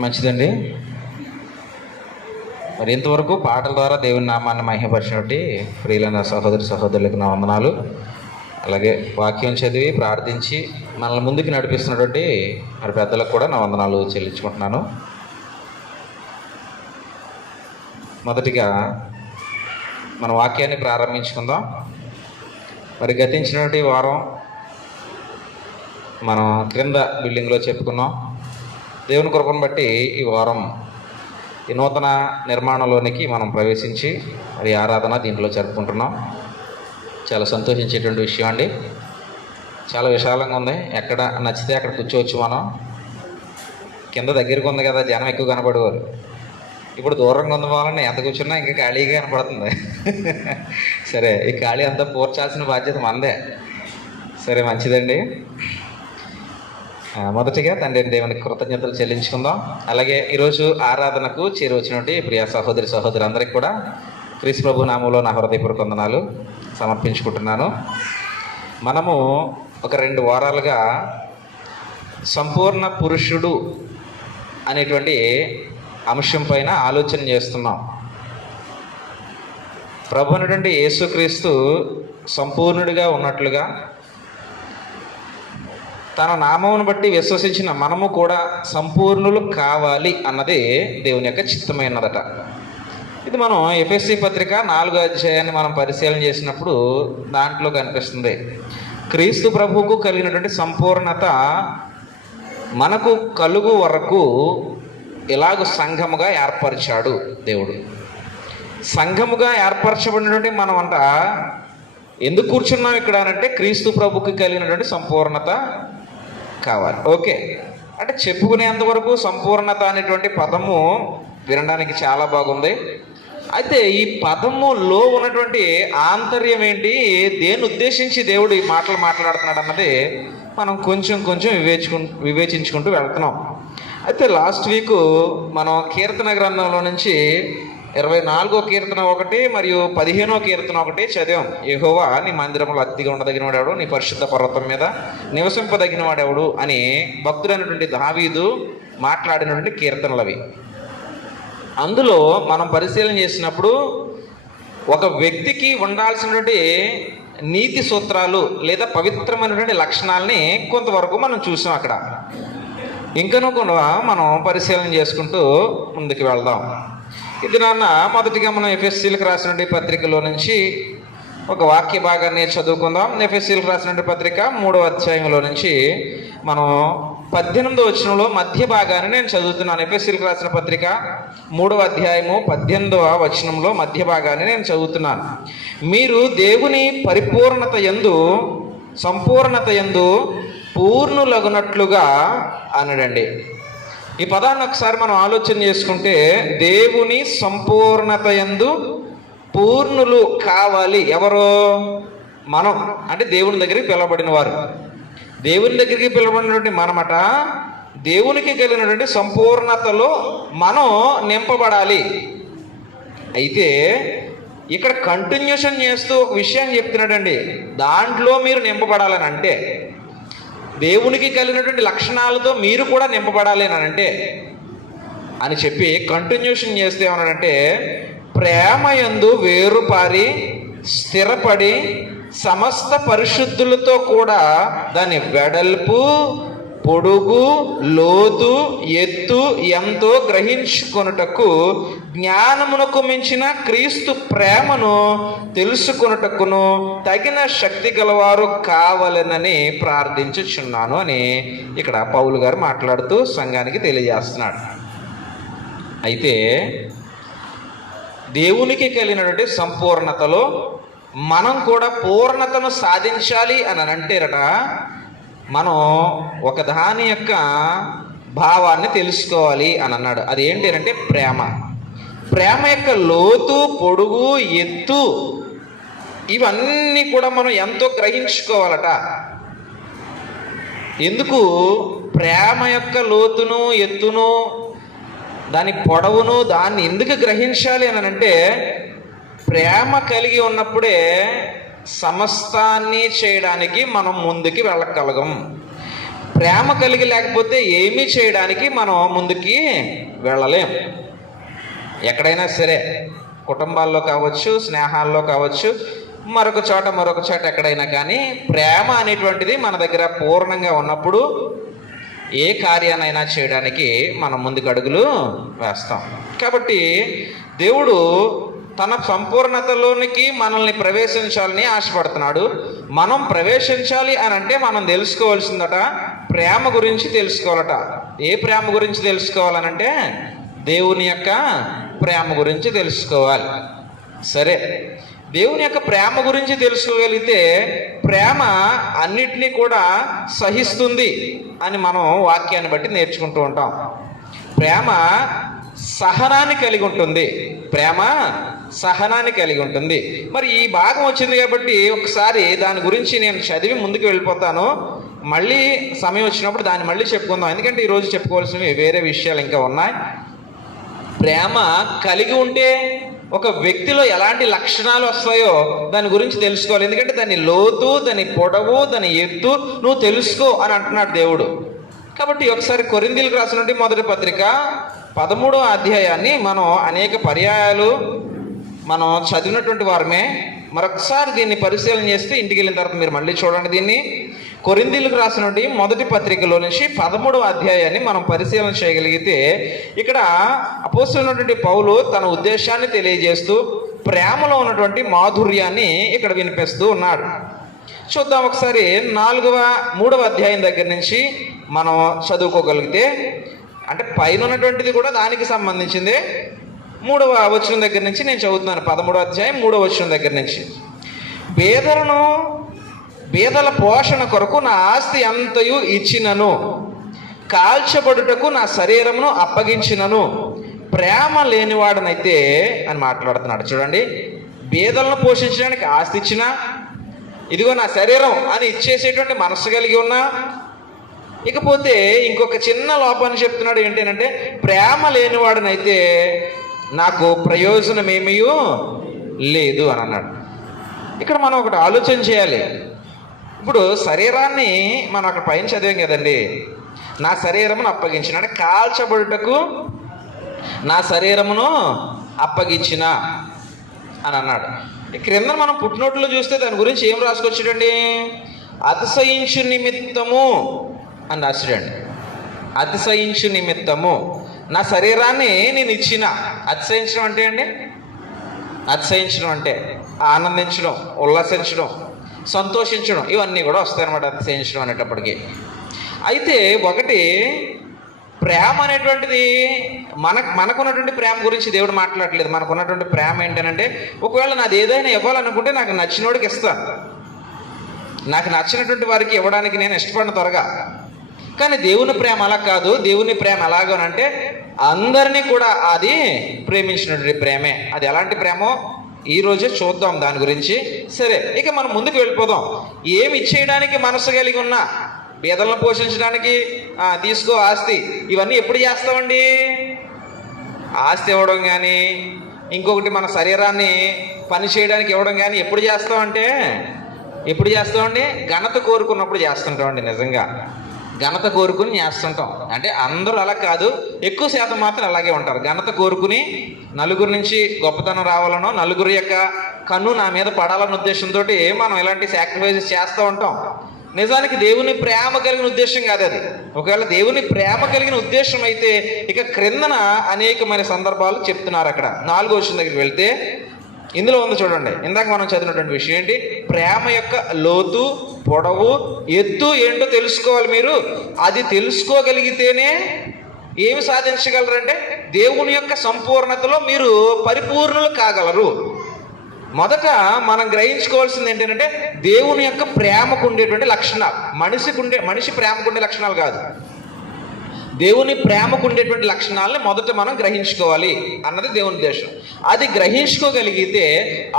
మంచిదండి. మరి ఇంతవరకు పాటల ద్వారా దేవుని నామాన్ని మహిమపరిచినటువంటి ప్రియులైన సహోదరి సహోదరులకు నా వందనాలు. అలాగే వాక్యం చదివి ప్రార్థించి మనల్ని ముందుకు నడిపిస్తున్నటువంటి మరి పెద్దలకు కూడా నా వందనాలు చెల్లించుకుంటున్నాను. మొదటిగా మన వాక్యాన్ని ప్రారంభించుకుందాం. మరి గతించినటువంటి వారం మనం క్రింద బిల్డింగ్లో చెప్పుకున్నాం. దేవుని కృపను బట్టి ఈ వారం ఈ నూతన నిర్మాణంలోనికి మనం ప్రవేశించి మరి ఆరాధన దీంట్లో జరుపుకుంటున్నాం. చాలా సంతోషించేటువంటి విషయం అండి. చాలా విశాలంగా ఉంది. ఎక్కడ నచ్చితే అక్కడ కూర్చోవచ్చు. మనం కింద దగ్గరికి ఉంది కదా, జనం ఎక్కువ కనపడేవారు. ఇప్పుడు దూరంగా ఉంది వలన ఎంత కూర్చున్నా ఇంకా ఖాళీగా కనపడుతుంది. సరే, ఈ ఖాళీ అంతా పూర్చాల్సిన బాధ్యత మనదే. సరే, మంచిదండి. మొదటిగా తండ్రి దేవునికి కృతజ్ఞతలు చెల్లించుకుందాం. అలాగే ఈరోజు ఆరాధనకు చేరువచ్చినటువంటి ప్రియ సహోదరి సహోదరులందరికీ కూడా క్రీస్తు ప్రభు నామంలో నా హృదయపూర్వక వందనాలు సమర్పించుకుంటున్నాను. మనము ఒక 2 వారాలుగా సంపూర్ణ పురుషుడు అనేటువంటి అంశం పైన ఆలోచన చేస్తున్నాం. ప్రభు అనేటువంటి యేసుక్రీస్తు సంపూర్ణుడిగా ఉన్నట్లుగా తన నామమును బట్టి విశ్వసించిన మనము కూడా సంపూర్ణులు కావాలి అన్నది దేవుని యొక్క చిత్తమైనదట. ఇది మనం ఎఫెసీ పత్రిక 4వ అధ్యాయాన్ని మనం పరిశీలన చేసినప్పుడు దాంట్లో కనిపిస్తుంది. క్రీస్తు ప్రభువుకు కలిగినటువంటి సంపూర్ణత మనకు కలుగు వరకు ఇలాగ సంఘముగా ఏర్పరిచాడు దేవుడు. సంఘముగా ఏర్పరచబడినటువంటి మనమంట ఎందుకు కూర్చున్నాం ఇక్కడ అంటే క్రీస్తు ప్రభుకి కలిగినటువంటి సంపూర్ణత కావాలి. ఓకే, అంటే చెప్పుకునేంత వరకు సంపూర్ణత అనేటువంటి పదము వినడానికి చాలా బాగుంది. అయితే ఈ పదములో ఉన్నటువంటి ఆంతర్యం ఏంటి, దేన్ని ఉద్దేశించి దేవుడు ఈ మాటలు మాట్లాడుతున్నాడు అన్నది మనం కొంచెం వివేచించుకుంటూ వెళ్తున్నాం. అయితే లాస్ట్ వీక్ మనం కీర్తన గ్రంథంలో నుంచి 24వ కీర్తన 1 మరియు 15వ కీర్తన 1 చదివాం. యెహోవా నీ మందిరంలో అతిథిగా ఉండదగిన వాడెవడు, నీ పరిశుద్ధ పర్వతం మీద నివసింపదగిన వాడెవడు అని భక్తుడైనటువంటి దావీదు మాట్లాడినటువంటి కీర్తనలు అవి. అందులో మనం పరిశీలన చేసినప్పుడు ఒక వ్యక్తికి ఉండాల్సినటువంటి నీతి సూత్రాలు లేదా పవిత్రమైనటువంటి లక్షణాలని కొంతవరకు మనం చూసాం. అక్కడ ఇంకనూ కూడా మనం పరిశీలన చేసుకుంటూ ముందుకు వెళ్దాం. ఇది మొదటిగా మనం ఎఫెసీలకు రాసినటువంటి పత్రికలో నుంచి ఒక వాక్య భాగాన్ని చదువుకుందాం. ఎఫెసీలకు రాసినటువంటి పత్రిక 3వ అధ్యాయంలో నుంచి మనం 18వ వచనంలో మధ్య భాగాన్ని నేను చదువుతున్నాను. ఎఫెసీలకు రాసిన పత్రిక 3వ అధ్యాయము 18వ వచనంలో మధ్య భాగాన్ని నేను చదువుతున్నాను. మీరు దేవుని సంపూర్ణత యందు పూర్ణులగునట్లుగా అనడండి. ఈ పదాన్ని ఒకసారి మనం ఆలోచన చేసుకుంటే, దేవుని సంపూర్ణత యందు పూర్ణులు కావాలి. ఎవరో? మనం, అంటే దేవుని దగ్గరికి పిలవబడిన వారు. దేవుని దగ్గరికి పిలవబడినటువంటి మనమట దేవునికి కలిగినటువంటి సంపూర్ణతలో మనం నింపబడాలి. అయితే ఇక్కడ కంటిన్యూషన్ చేస్తూ ఒక విషయాన్ని చెప్తున్నాడండి. దాంట్లో మీరు నింపబడాలని అంటే, దేవునికి కలిగినటువంటి లక్షణాలతో మీరు కూడా నింపబడాలి అని చెప్పి కంటిన్యూషన్ చేస్తే ఏమన్నాడంటే, ప్రేమయందు వేరుపారి స్థిరపడి సమస్త పరిశుద్ధులతో కూడా దాని వెడల్పు, పొడుగు, లోతు, ఎత్తు ఎంతో గ్రహించుకొనుటకు జ్ఞానమునకు మించిన క్రీస్తు ప్రేమను తెలుసుకొనుటకును తగిన శక్తి గలవారు కావాలనని ప్రార్థించుచున్నాను అని ఇక్కడ పౌలు గారు మాట్లాడుతూ సంఘానికి తెలియజేస్తున్నాడు. అయితే దేవునికి కలిగినటువంటి సంపూర్ణతలో మనం కూడా పూర్ణతను సాధించాలి అని అంటేరట, మనం ఒక దాని యొక్క భావాన్ని తెలుసుకోవాలి అని అన్నాడు. అది ఏంటి అంటే ప్రేమ యొక్క లోతు, పొడుగు, ఎత్తు ఇవన్నీ కూడా మనం ఎంతో గ్రహించుకోవాలట. ఎందుకు ప్రేమ యొక్క లోతును, ఎత్తును, దాని పొడవును దాన్ని ఎందుకు గ్రహించాలి అని అంటే, ప్రేమ కలిగి ఉన్నప్పుడే సమస్తాన్ని చేయడానికి మనం ముందుకి వెళ్ళగలం. ప్రేమ కలిగి లేకపోతే ఏమీ చేయడానికి మనం ముందుకి వెళ్ళలేం. ఎక్కడైనా సరే, కుటుంబాల్లో కావచ్చు, స్నేహాల్లో కావచ్చు, మరొక చోట ఎక్కడైనా కానీ ప్రేమ అనేటువంటిది మన దగ్గర పూర్ణంగా ఉన్నప్పుడు ఏ కార్యాన్నైనా చేయడానికి మనం ముందుకు అడుగులు వేస్తాం. కాబట్టి దేవుడు తన సంపూర్ణతలోనికి మనల్ని ప్రవేశించాలని ఆశపడుతున్నాడు. మనం ప్రవేశించాలి అని అంటే మనం తెలుసుకోవాల్సిందట ప్రేమ గురించి తెలుసుకోవాలట. ఏ ప్రేమ గురించి తెలుసుకోవాలనంటే దేవుని యొక్క ప్రేమ గురించి తెలుసుకోవాలి. సరే, దేవుని యొక్క ప్రేమ గురించి తెలుసుకోగలిగితే ప్రేమ అన్నిటినీ కూడా సహిస్తుంది అని మనం వాక్యాన్ని బట్టి నేర్చుకుంటూ ఉంటాం. ప్రేమ సహనాన్ని కలిగి ఉంటుంది. ప్రేమ సహనాన్ని కలిగి ఉంటుంది. మరి ఈ భాగం వచ్చింది కాబట్టి ఒకసారి దాని గురించి నేను చదివి ముందుకు వెళ్ళిపోతాను. మళ్ళీ సమయం వచ్చినప్పుడు దాన్ని మళ్ళీ చెప్పుకుందాం. ఎందుకంటే ఈరోజు చెప్పుకోవాల్సినవి వేరే విషయాలు ఇంకా ఉన్నాయి. ప్రేమ కలిగి ఉంటే ఒక వ్యక్తిలో ఎలాంటి లక్షణాలు వస్తాయో దాని గురించి తెలుసుకోవాలి. ఎందుకంటే దాని లోతు, దాని పొడవు, దాని ఎత్తు నువ్వు తెలుసుకో అని అంటున్నాడు దేవుడు. కాబట్టి ఒకసారి కొరింథీయులకు రాసినటువంటి మొదటి పత్రిక 13వ అధ్యాయాన్ని మనం అనేక పర్యాయాలు మనం చదివినటువంటి వారమే. మరొకసారి దీన్ని పరిశీలన చేస్తే ఇంటికి వెళ్ళిన తర్వాత మీరు మళ్ళీ చూడండి. దీన్ని కొరింథీయులకు రాసినటువంటి మొదటి పత్రికలో నుంచి 13వ అధ్యాయాన్ని మనం పరిశీలన చేయగలిగితే ఇక్కడ అపోస్తలుడైనటువంటి పౌలు తన ఉద్దేశాన్ని తెలియజేస్తూ ప్రేమలో ఉన్నటువంటి మాధుర్యాన్ని ఇక్కడ వినిపిస్తూ ఉన్నాడు. చూద్దాం ఒకసారి 3వ అధ్యాయం దగ్గర నుంచి మనం చదువుకోగలిగితే, అంటే పైన ఉన్నటువంటిది కూడా దానికి సంబంధించిందే. 3వ వచనం దగ్గర నుంచి నేను చదువుతున్నాను. 13వ అధ్యాయం 3వ వచనం దగ్గర నుంచి. బేదల పోషణ కొరకు నా ఆస్తి అంతయు ఇచ్చినను, కాల్చబడుటకు నా శరీరమును అప్పగించినను, ప్రేమ లేనివాడనైతే అని మాట్లాడుతున్నాడు. చూడండి, బేదలను పోషించడానికి ఆస్తి ఇచ్చినా, ఇదిగో నా శరీరం అని ఇచ్చేసేటువంటి మనసు కలిగి ఉన్నా, ఇకపోతే ఇంకొక చిన్న లోపాన్ని చెప్తున్నాడు. ఏంటంటే ప్రేమ లేనివాడనైతే నాకు ప్రయోజనం ఏమీ లేదు అని అన్నాడు. ఇక్కడ మనం ఒకటి ఆలోచన చేయాలి. ఇప్పుడు శరీరాన్ని మనం అక్కడ పైన చదివాం కదండి. నా శరీరమును అప్పగించిన, అంటే కాల్చబడుటకు నా శరీరమును అప్పగించిన అని అన్నాడు. క్రింద మనం పుట్టినోట్లో చూస్తే దాని గురించి ఏం రాసుకొచ్చాడండి? అతిశయించు నిమిత్తము అని రాశాడండి. అతిశయించు నిమిత్తము నా శరీరాన్ని నేను ఇచ్చిన. అతిశయించడం అంటే అండి, అతిశయించడం అంటే ఆనందించడం, ఉల్లాసించడం, సంతోషించడం, ఇవన్నీ కూడా వస్తాయన్నమాట అతిశయించడం అనేటప్పటికీ. అయితే ఒకటి ప్రేమ అనేటువంటిది మనకున్నటువంటి ప్రేమ గురించి దేవుడు మాట్లాడలేదు. మనకున్నటువంటి ప్రేమ ఏంటంటే, ఒకవేళ నాది ఏదైనా ఇవ్వాలనుకుంటే నాకు నచ్చినోడికి ఇస్తాను. నాకు నచ్చినటువంటి వారికి ఇవ్వడానికి నేను ఇష్టపడిన త్వరగా. కానీ దేవుని ప్రేమ అలా కాదు. దేవుని ప్రేమ ఎలాగోనంటే అందరినీ కూడా అది ప్రేమించినటువంటి ప్రేమే. అది ఎలాంటి ప్రేమో ఈరోజే చూద్దాం దాని గురించి. సరే, ఇక మనం ముందుకు వెళ్ళిపోదాం. ఏమి ఇచ్చేయడానికి మనసు కలిగి ఉన్నా, బీదలను పోషించడానికి తీసుకో ఆస్తి, ఇవన్నీ ఎప్పుడు చేస్తామండి? ఆస్తి ఇవ్వడం కానీ, ఇంకొకటి మన శరీరాన్ని పని చేయడానికి ఇవ్వడం కానీ ఎప్పుడు చేస్తామంటే, ఎప్పుడు చేస్తామండి? ఘనత కోరుకున్నప్పుడు చేస్తుంటామండి. నిజంగా ఘనత కోరుకుని చేస్తుంటాం. అంటే అందరూ అలా కాదు, ఎక్కువ శాతం మాత్రం అలాగే ఉంటారు. ఘనత కోరుకుని నలుగురి నుంచి గొప్పతనం రావాలనో, నలుగురి యొక్క కన్ను నా మీద పడాలన్న ఉద్దేశంతో మనం ఇలాంటి సాక్రిఫైజెస్ చేస్తూ ఉంటాం. నిజానికి దేవుని ప్రేమ కలిగిన ఉద్దేశం కాదు అది. ఒకవేళ దేవుని ప్రేమ కలిగిన ఉద్దేశం అయితే ఇక క్రిందన అనేకమైన సందర్భాలు చెప్తున్నారు. అక్కడ 4వ వచనం దగ్గరికి వెళ్తే ఇందులో ఉంది చూడండి. ఇందాక మనం చదివినటువంటి విషయం ఏంటి? ప్రేమ యొక్క లోతు, పొడవు, ఎత్తు ఏంటో తెలుసుకోవాలి మీరు. అది తెలుసుకోగలిగితేనే ఏమి సాధించగలరంటే దేవుని యొక్క సంపూర్ణతలో మీరు పరిపూర్ణులు కాగలరు. మొదట మనం గ్రహించుకోవాల్సింది ఏంటంటే దేవుని యొక్క ప్రేమకు ఉండేటువంటి లక్షణాలు. మనిషి ప్రేమకు ఉండే లక్షణాలు కాదు, దేవుని ప్రేమకు ఉండేటువంటి లక్షణాలని మొదట మనం గ్రహించుకోవాలి అన్నది దేవుని ఉద్దేశం. అది గ్రహించుకోగలిగితే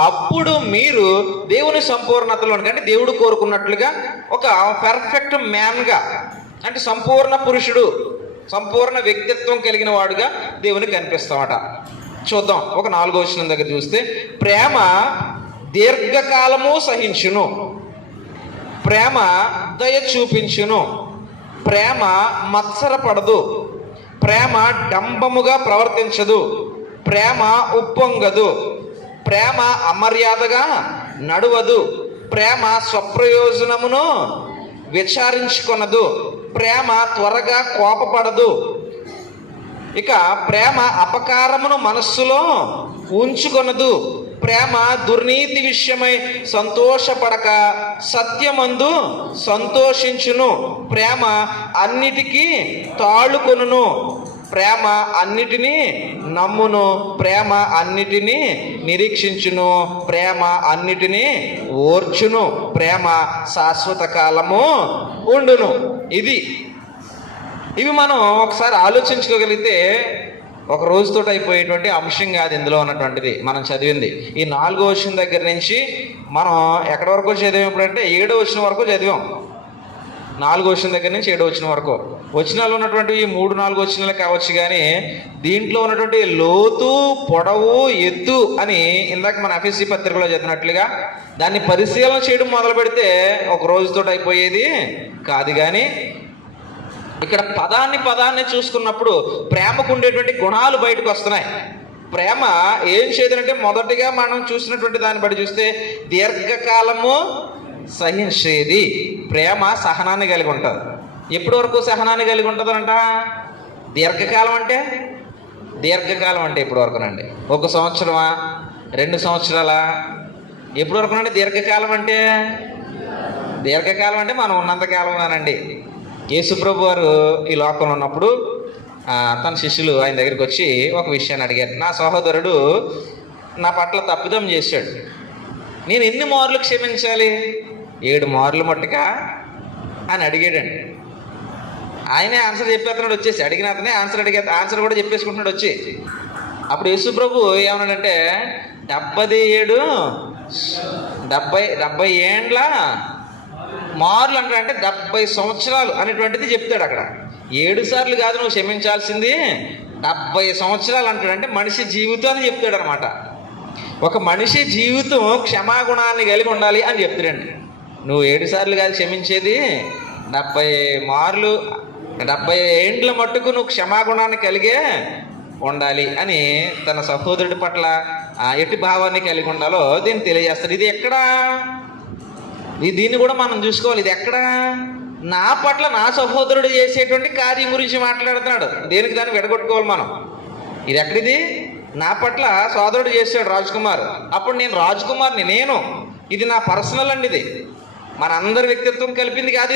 అప్పుడు మీరు దేవుని సంపూర్ణతలో, అంటే దేవుడు కోరుకున్నట్లుగా ఒక పర్ఫెక్ట్ మ్యాన్గా, అంటే సంపూర్ణ పురుషుడు, సంపూర్ణ వ్యక్తిత్వం కలిగిన వాడుగా దేవునికి కనిపిస్తామట. చూద్దాం. ఒక 4వ వచనం దగ్గర చూస్తే, ప్రేమ దీర్ఘకాలము సహించును, ప్రేమ దయ చూపించును, ప్రేమ మత్సరపడదు, ప్రేమ డంబముగా ప్రవర్తించదు, ప్రేమ ఉప్పొంగదు, ప్రేమ అమర్యాదగా నడువదు, ప్రేమ స్వప్రయోజనమును విచారించుకొనదు, ప్రేమ త్వరగా కోపపడదు. ఇక ప్రేమ అపకారమును మనస్సులో ఉంచుకొనదు, ప్రేమ దుర్నీతి విషయమై సంతోషపడక సత్యమందు సంతోషించును, ప్రేమ అన్నిటికీ తాళుకొనును, ప్రేమ అన్నిటినీ నమ్మును, ప్రేమ అన్నిటినీ నిరీక్షించును, ప్రేమ అన్నిటినీ ఓర్చును, ప్రేమ శాశ్వత కాలము ఉండును. ఇవి మనం ఒకసారి ఆలోచించుకోగలిగితే ఒక రోజుతో అయిపోయేటువంటి అంశం కాదు ఇందులో ఉన్నటువంటిది మనం చదివింది. ఈ 4వ వచనం దగ్గర నుంచి మనం ఎక్కడి వరకు చదివాం ఇప్పుడంటే 7వ వచనం వరకు చదివాం. 4వ వచనం దగ్గర నుంచి 7వ వచనం వరకు. వచనాలు ఉన్నటువంటి ఈ 3-4 వచనాలు కావచ్చు, కానీ దీంట్లో ఉన్నటువంటి లోతు, పొడవు, ఎత్తు అని ఇందాక మన ఎఫెసీ పత్రికలో చదివినట్లుగా దాన్ని పరిశీలన చేయడం మొదలు పెడితే ఒక రోజుతో అయిపోయేది కాదు. కానీ ఇక్కడ పదాన్ని చూసుకున్నప్పుడు ప్రేమకు ఉండేటువంటి గుణాలు బయటకు వస్తున్నాయి. ప్రేమ ఏం చేయదంటే మొదటిగా మనం చూసినటువంటి దాన్ని బట్టి చూస్తే దీర్ఘకాలము సహించేది. ప్రేమ సహనాన్ని కలిగి ఉంటుంది. ఎప్పటి వరకు సహనాన్ని కలిగి ఉంటుందంట? దీర్ఘకాలం అంటే ఎప్పటి వరకునండి? 1 సంవత్సరమా, 2 సంవత్సరాలా? ఎప్పటి వరకునండి దీర్ఘకాలం అంటే? దీర్ఘకాలం అంటే మనం ఉన్నంతకాలంగానండి. యేసుప్రభు వారు ఈ లోకంలో ఉన్నప్పుడు తన శిష్యులు ఆయన దగ్గరికి వచ్చి ఒక విషయాన్ని అడిగారు. నా సహోదరుడు నా పట్ల తప్పిదం చేశాడు, నేను ఎన్ని మార్లు క్షమించాలి? 7 మార్లు మట్టుకా అని అడిగాడండి. ఆయనే ఆన్సర్ చెప్పేస్తున్నాడు వచ్చేసి. అడిగిన అతనే ఆన్సర్ కూడా చెప్పేసుకుంటున్నాడు వచ్చి. అప్పుడు యేసుప్రభు ఏమన్నాడంటే 70 ఏండ్ల మార్లు అంటాడంటే 70 సంవత్సరాలు అనేటువంటిది చెప్తాడు అక్కడ. 7 సార్లు కాదు నువ్వు క్షమించాల్సింది, 70 సంవత్సరాలు అంటాడంటే మనిషి జీవితాన్ని చెప్తాడు అనమాట. ఒక మనిషి జీవితం క్షమాగుణాన్ని కలిగి ఉండాలి అని చెప్తాడండి. నువ్వు 7 సార్లు కాదు క్షమించేది, 70 మార్లు, 70 ఏండ్ల మట్టుకు నువ్వు క్షమాగుణాన్ని కలిగే ఉండాలి అని తన సహోదరుడి పట్ల ఎట్టి భావాన్ని కలిగి ఉండాలో దీన్ని తెలియజేస్తాడు. ఇది ఎక్కడ? దీన్ని కూడా మనం చూసుకోవాలి. ఇది ఎక్కడ? నా పట్ల నా సహోదరుడు చేసేటువంటి కార్యం గురించి మాట్లాడుతున్నాడు. దేనికి దాన్ని విడగొట్టుకోవాలి మనం. ఇది ఎక్కడిది? నా పట్ల సోదరుడు చేశాడు రాజ్కుమార్, అప్పుడు నేను రాజ్కుమార్ని, ఇది నా పర్సనల్ అండి. ఇది మన అందరి వ్యక్తిత్వం కలిపింది కాదు,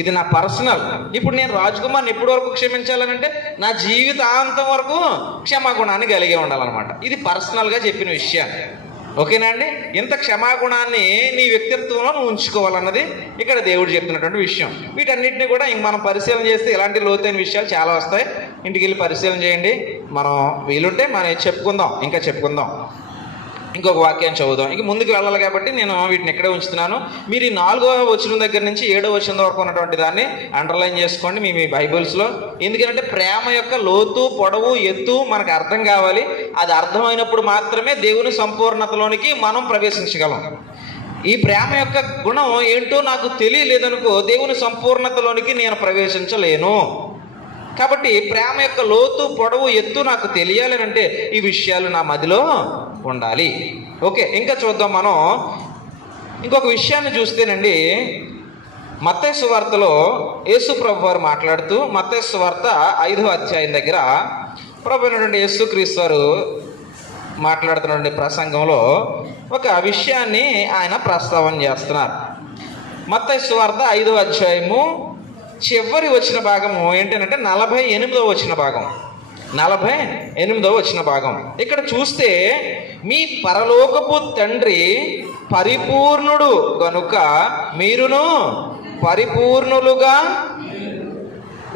ఇది నా పర్సనల్. ఇప్పుడు నేను రాజ్కుమార్ని ఎప్పటి వరకు క్షమించాలనంటే నా జీవితాంతం వరకు క్షమాగుణాన్ని కలిగి ఉండాలన్నమాట. ఇది పర్సనల్గా చెప్పిన విషయాన్ని. ఓకేనా అండి? ఇంత క్షమాగుణాన్ని నీ వ్యక్తిత్వంలో నువ్వు ఉంచుకోవాలన్నది ఇక్కడ దేవుడు చెప్తున్నటువంటి విషయం. వీటన్నిటిని కూడా ఇంక మనం పరిశీలన చేస్తే ఇలాంటి లోతైన విషయాలు చాలా వస్తాయి. ఇంటికి వెళ్ళి పరిశీలన చేయండి. మనం వీలుంటే మనం చెప్పుకుందాం. ఇంకొక వాక్యాన్ని చదువుదాం. ఇంక ముందుకు వెళ్ళాలి కాబట్టి నేను వీటిని ఇక్కడే ఉంచుతున్నాను. మీరు ఈ 4వ వచనం దగ్గర నుంచి 7వ వచనం వరకు ఉన్నటువంటి దాన్ని అండర్లైన్ చేసుకోండి మీ బైబిల్స్లో. ఎందుకంటే ప్రేమ యొక్క లోతు, పొడవు, ఎత్తు మనకు అర్థం కావాలి. అది అర్థమైనప్పుడు మాత్రమే దేవుని సంపూర్ణతలోనికి మనం ప్రవేశించగలం. ఈ ప్రేమ యొక్క గుణం ఏంటో నాకు తెలియలేదనుకో, దేవుని సంపూర్ణతలోనికి నేను ప్రవేశించలేను. కాబట్టి ప్రేమ యొక్క లోతు, పొడవు, ఎత్తు నాకు తెలియాలి అంటే ఈ విషయాలు నా మదిలో ఉండాలి. ఓకే, ఇంకా చూద్దాం. మనం ఇంకొక విషయాన్ని చూస్తేనండి, మత్తయి సువార్తలో యేసు ప్రభు వారు మాట్లాడుతూ మత్తయి సువార్త 5వ అధ్యాయం దగ్గర ప్రభు అయినటువంటి యేసుక్రీస్తు వారు మాట్లాడుతున్న ప్రసంగంలో ఒక విషయాన్ని ఆయన ప్రస్తావన చేస్తున్నారు. మత్తయి సువార్త 5వ అధ్యాయము చివరి వచ్చిన భాగము ఏంటంటే 48వ వచ్చిన భాగం. 48వ వచ్చిన భాగం ఇక్కడ చూస్తే, మీ పరలోకపు తండ్రి పరిపూర్ణుడు గనుక మీరును పరిపూర్ణులుగా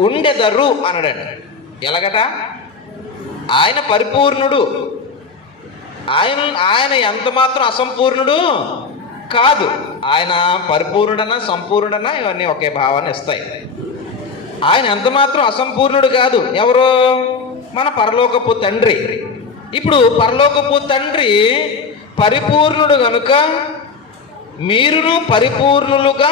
ఉండెదరు అనడండి. ఎలాగట? ఆయన పరిపూర్ణుడు. ఆయన ఎంత మాత్రం అసంపూర్ణుడు కాదు. ఆయన పరిపూర్ణుడన్నా సంపూర్ణుడన్నా ఇవన్నీ ఒకే భావాన్ని ఇస్తాయి. ఆయన ఎంత మాత్రం అసంపూర్ణుడు కాదు. ఎవరు? మన పరలోకపు తండ్రి. ఇప్పుడు పరలోకపు తండ్రి పరిపూర్ణుడు గనుక మీరును పరిపూర్ణులుగా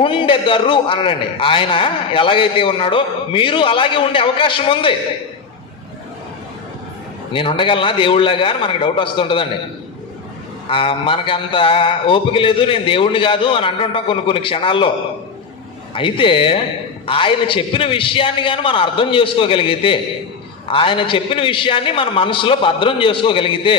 ఉండెదరు అనడండి. ఆయన ఎలాగైతే ఉన్నాడో మీరు అలాగే ఉండే అవకాశం ఉంది. నేను ఉండగలనా దేవుళ్ళగా అని మనకు డౌట్ వస్తుంటుందండి. మనకంత ఓపిక లేదు, నేను దేవుణ్ణి కాదు అని అంటుంటాం కొన్ని క్షణాల్లో. అయితే ఆయన చెప్పిన విషయాన్ని కానీ మనం అర్థం చేసుకోగలిగితే, ఆయన చెప్పిన విషయాన్ని మన మనసులో భద్రం చేసుకోగలిగితే,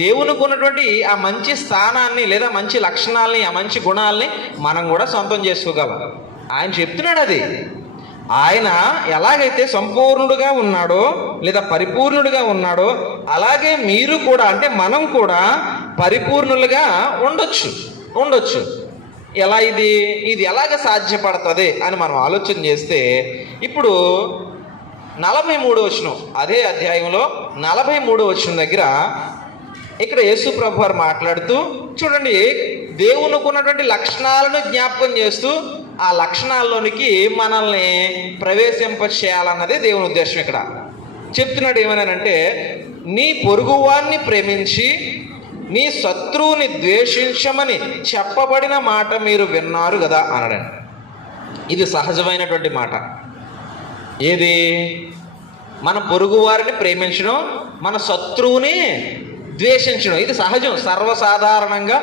దేవునికి ఉన్నటువంటి ఆ మంచి స్థానాన్ని లేదా మంచి లక్షణాలని, ఆ మంచి గుణాలని మనం కూడా సొంతం చేసుకోగలం. ఆయన చెప్తున్నాడు అది. ఆయన ఎలాగైతే సంపూర్ణుడుగా ఉన్నాడో లేదా పరిపూర్ణుడిగా ఉన్నాడో అలాగే మీరు కూడా, అంటే మనం కూడా పరిపూర్ణులుగా ఉండొచ్చు. ఎలా ఇది ఎలాగ సాధ్యపడుతుంది అని మనం ఆలోచన చేస్తే, ఇప్పుడు 43వ వచనం, అదే అధ్యాయంలో 43వ వచనం దగ్గర ఇక్కడ యేసు ప్రభు వారు మాట్లాడుతూ చూడండి, దేవునికి ఉన్నటువంటి లక్షణాలను జ్ఞాపకం చేస్తూ ఆ లక్షణాల్లోనికి మనల్ని ప్రవేశింప చేయాలన్నదే దేవుని ఉద్దేశం. ఇక్కడ చెప్తున్నాడు ఏమనంటే, నీ పొరుగువాన్ని ప్రేమించి నీ శత్రువుని ద్వేషించమని చెప్పబడిన మాట మీరు విన్నారు కదా అనడండి. ఇది సహజమైనటువంటి మాట. ఏది? మన పొరుగు వారిని ప్రేమించడం, మన శత్రువుని ద్వేషించడం, ఇది సహజం, సర్వసాధారణంగా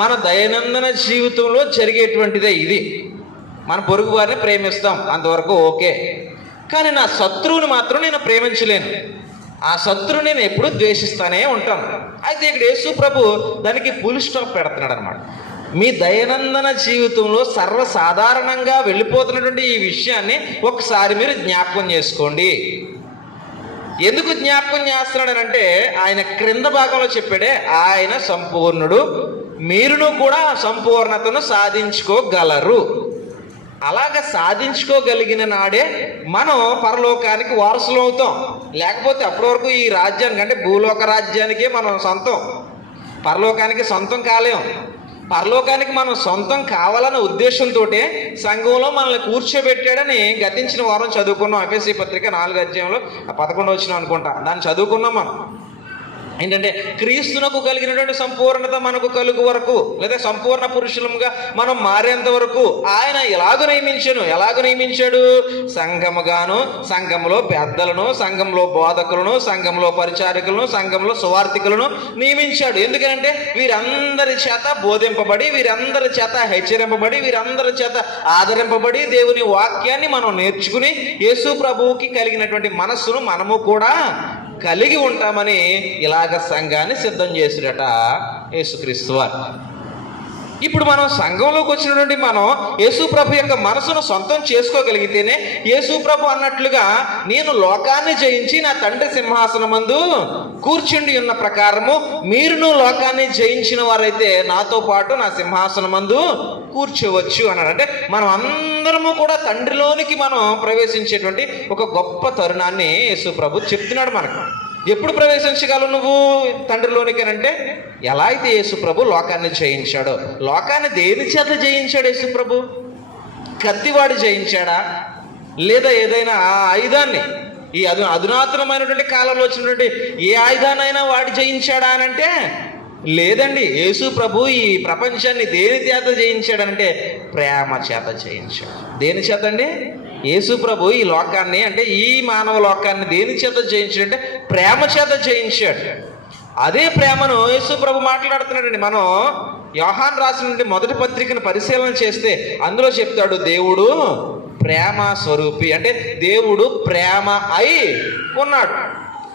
మన దైనందిన జీవితంలో జరిగేటువంటిదే ఇది. మన పొరుగు వారిని ప్రేమిస్తాం, అంతవరకు ఓకే. కానీ నా శత్రువుని మాత్రం నేను ప్రేమించలేను, ఆ శత్రువుని నేను ఎప్పుడూ ద్వేషిస్తానే ఉంటాను. అయితే ఇక్కడ యేసు ప్రభు దానికి ఫుల్ స్టాప్ పెడుతున్నాడు అనమాట. మీ దైనందిన జీవితంలో సర్వసాధారణంగా వెళ్ళిపోతున్నటువంటి ఈ విషయాన్ని ఒకసారి మీరు జ్ఞాపకం చేసుకోండి. ఎందుకు జ్ఞాపకం చేస్తున్నాడనంటే, ఆయన క్రింద భాగంలో చెప్పాడే, ఆయన సంపూర్ణుడు, మీరును కూడా సంపూర్ణతను సాధించుకోగలరు. అలాగ సాధించుకోగలిగిన నాడే మనం పరలోకానికి వారసులు అవుతాం. లేకపోతే అప్పటి వరకు ఈ రాజ్యానికి, అంటే భూలోక రాజ్యానికే మనం సొంతం, పరలోకానికి సొంతం కాలేం. పరలోకానికి మనం సొంతం కావాలన్న ఉద్దేశంతో సంఘంలో మనల్ని కూర్చోబెట్టాడని గతించిన వారం చదువుకున్నాం. ఎఫెసీ పత్రిక 4వ అధ్యాయంలో 11వ వచనం అనుకుంటా, దాన్ని చదువుకున్నాం మనం. ఏంటంటే, క్రీస్తునకు కలిగినటువంటి సంపూర్ణత మనకు కలుగు వరకు, లేదా సంపూర్ణ పురుషులంగా మనం మారేంత వరకు ఆయన ఎలాగ నియమించాడు? సంఘముగాను, సంఘంలో పెద్దలను, సంఘంలో బోధకులను, సంఘంలో పరిచారకులను, సంఘంలో సువార్థికులను నియమించాడు. ఎందుకంటే వీరందరి చేత బోధింపబడి, వీరందరి చేత హెచ్చరింపబడి, వీరందరి చేత ఆదరింపబడి దేవుని వాక్యాన్ని మనం నేర్చుకుని యేసు ప్రభువుకి కలిగినటువంటి మనస్సును మనము కూడా కలిగి ఉంటామని ఇలాగ సంఘాన్ని సిద్ధం చేసిరట యేసుక్రీస్తు వారు. ఇప్పుడు మనం సంఘంలోకి వచ్చినటువంటి మనం యేసు ప్రభు యొక్క మనసును సొంతం చేసుకోగలిగితేనే, యేసు ప్రభు అన్నట్లుగా నేను లోకాన్ని జయించి నా తండ్రి సింహాసనమందు కూర్చుండి ఉన్న ప్రకారము మీరును లోకాన్ని జయించిన వారైతే నాతో పాటు నా సింహాసనమందు కూర్చోవచ్చు అన్నాడు. అంటే మనం అందరము కూడా తండ్రిలోనికి మనం ప్రవేశించేటువంటి ఒక గొప్ప తరుణాన్ని యేసు ప్రభు చెప్తున్నాడు మనకు. ఎప్పుడు ప్రవేశించగలవు నువ్వు తండ్రిలోనికి అంటే, ఎలా అయితే యేసు ప్రభు లోకాన్ని జయించాడో. లోకాన్ని దేని చేత జయించాడు యేసు ప్రభు? కత్తివాడి జయించాడా, లేదా ఏదైనా ఆయుధాన్ని, ఈ అధునాతనమైనటువంటి కాలంలో వచ్చినటువంటి ఏ ఆయుధాన్నైనా వాడి జయించాడా అని అంటే లేదండి. యేసు ప్రభు ఈ ప్రపంచాన్ని దేని చేత జయించాడంటే ప్రేమ చేత జయించాడు. దేని చేత అండి? యేసు ప్రభు ఈ లోకాన్ని, అంటే ఈ మానవ లోకాన్ని దేని చేత జయించాడంటే ప్రేమ చేత జయించాడు. అదే ప్రేమను యేసు ప్రభు మాట్లాడుతున్నాడండి. మనం యోహాను రాసిన మొదటి పత్రికను పరిశీలన చేస్తే అందులో చెప్తాడు, దేవుడు ప్రేమ స్వరూపి, అంటే దేవుడు ప్రేమ అయి ఉన్నాడు.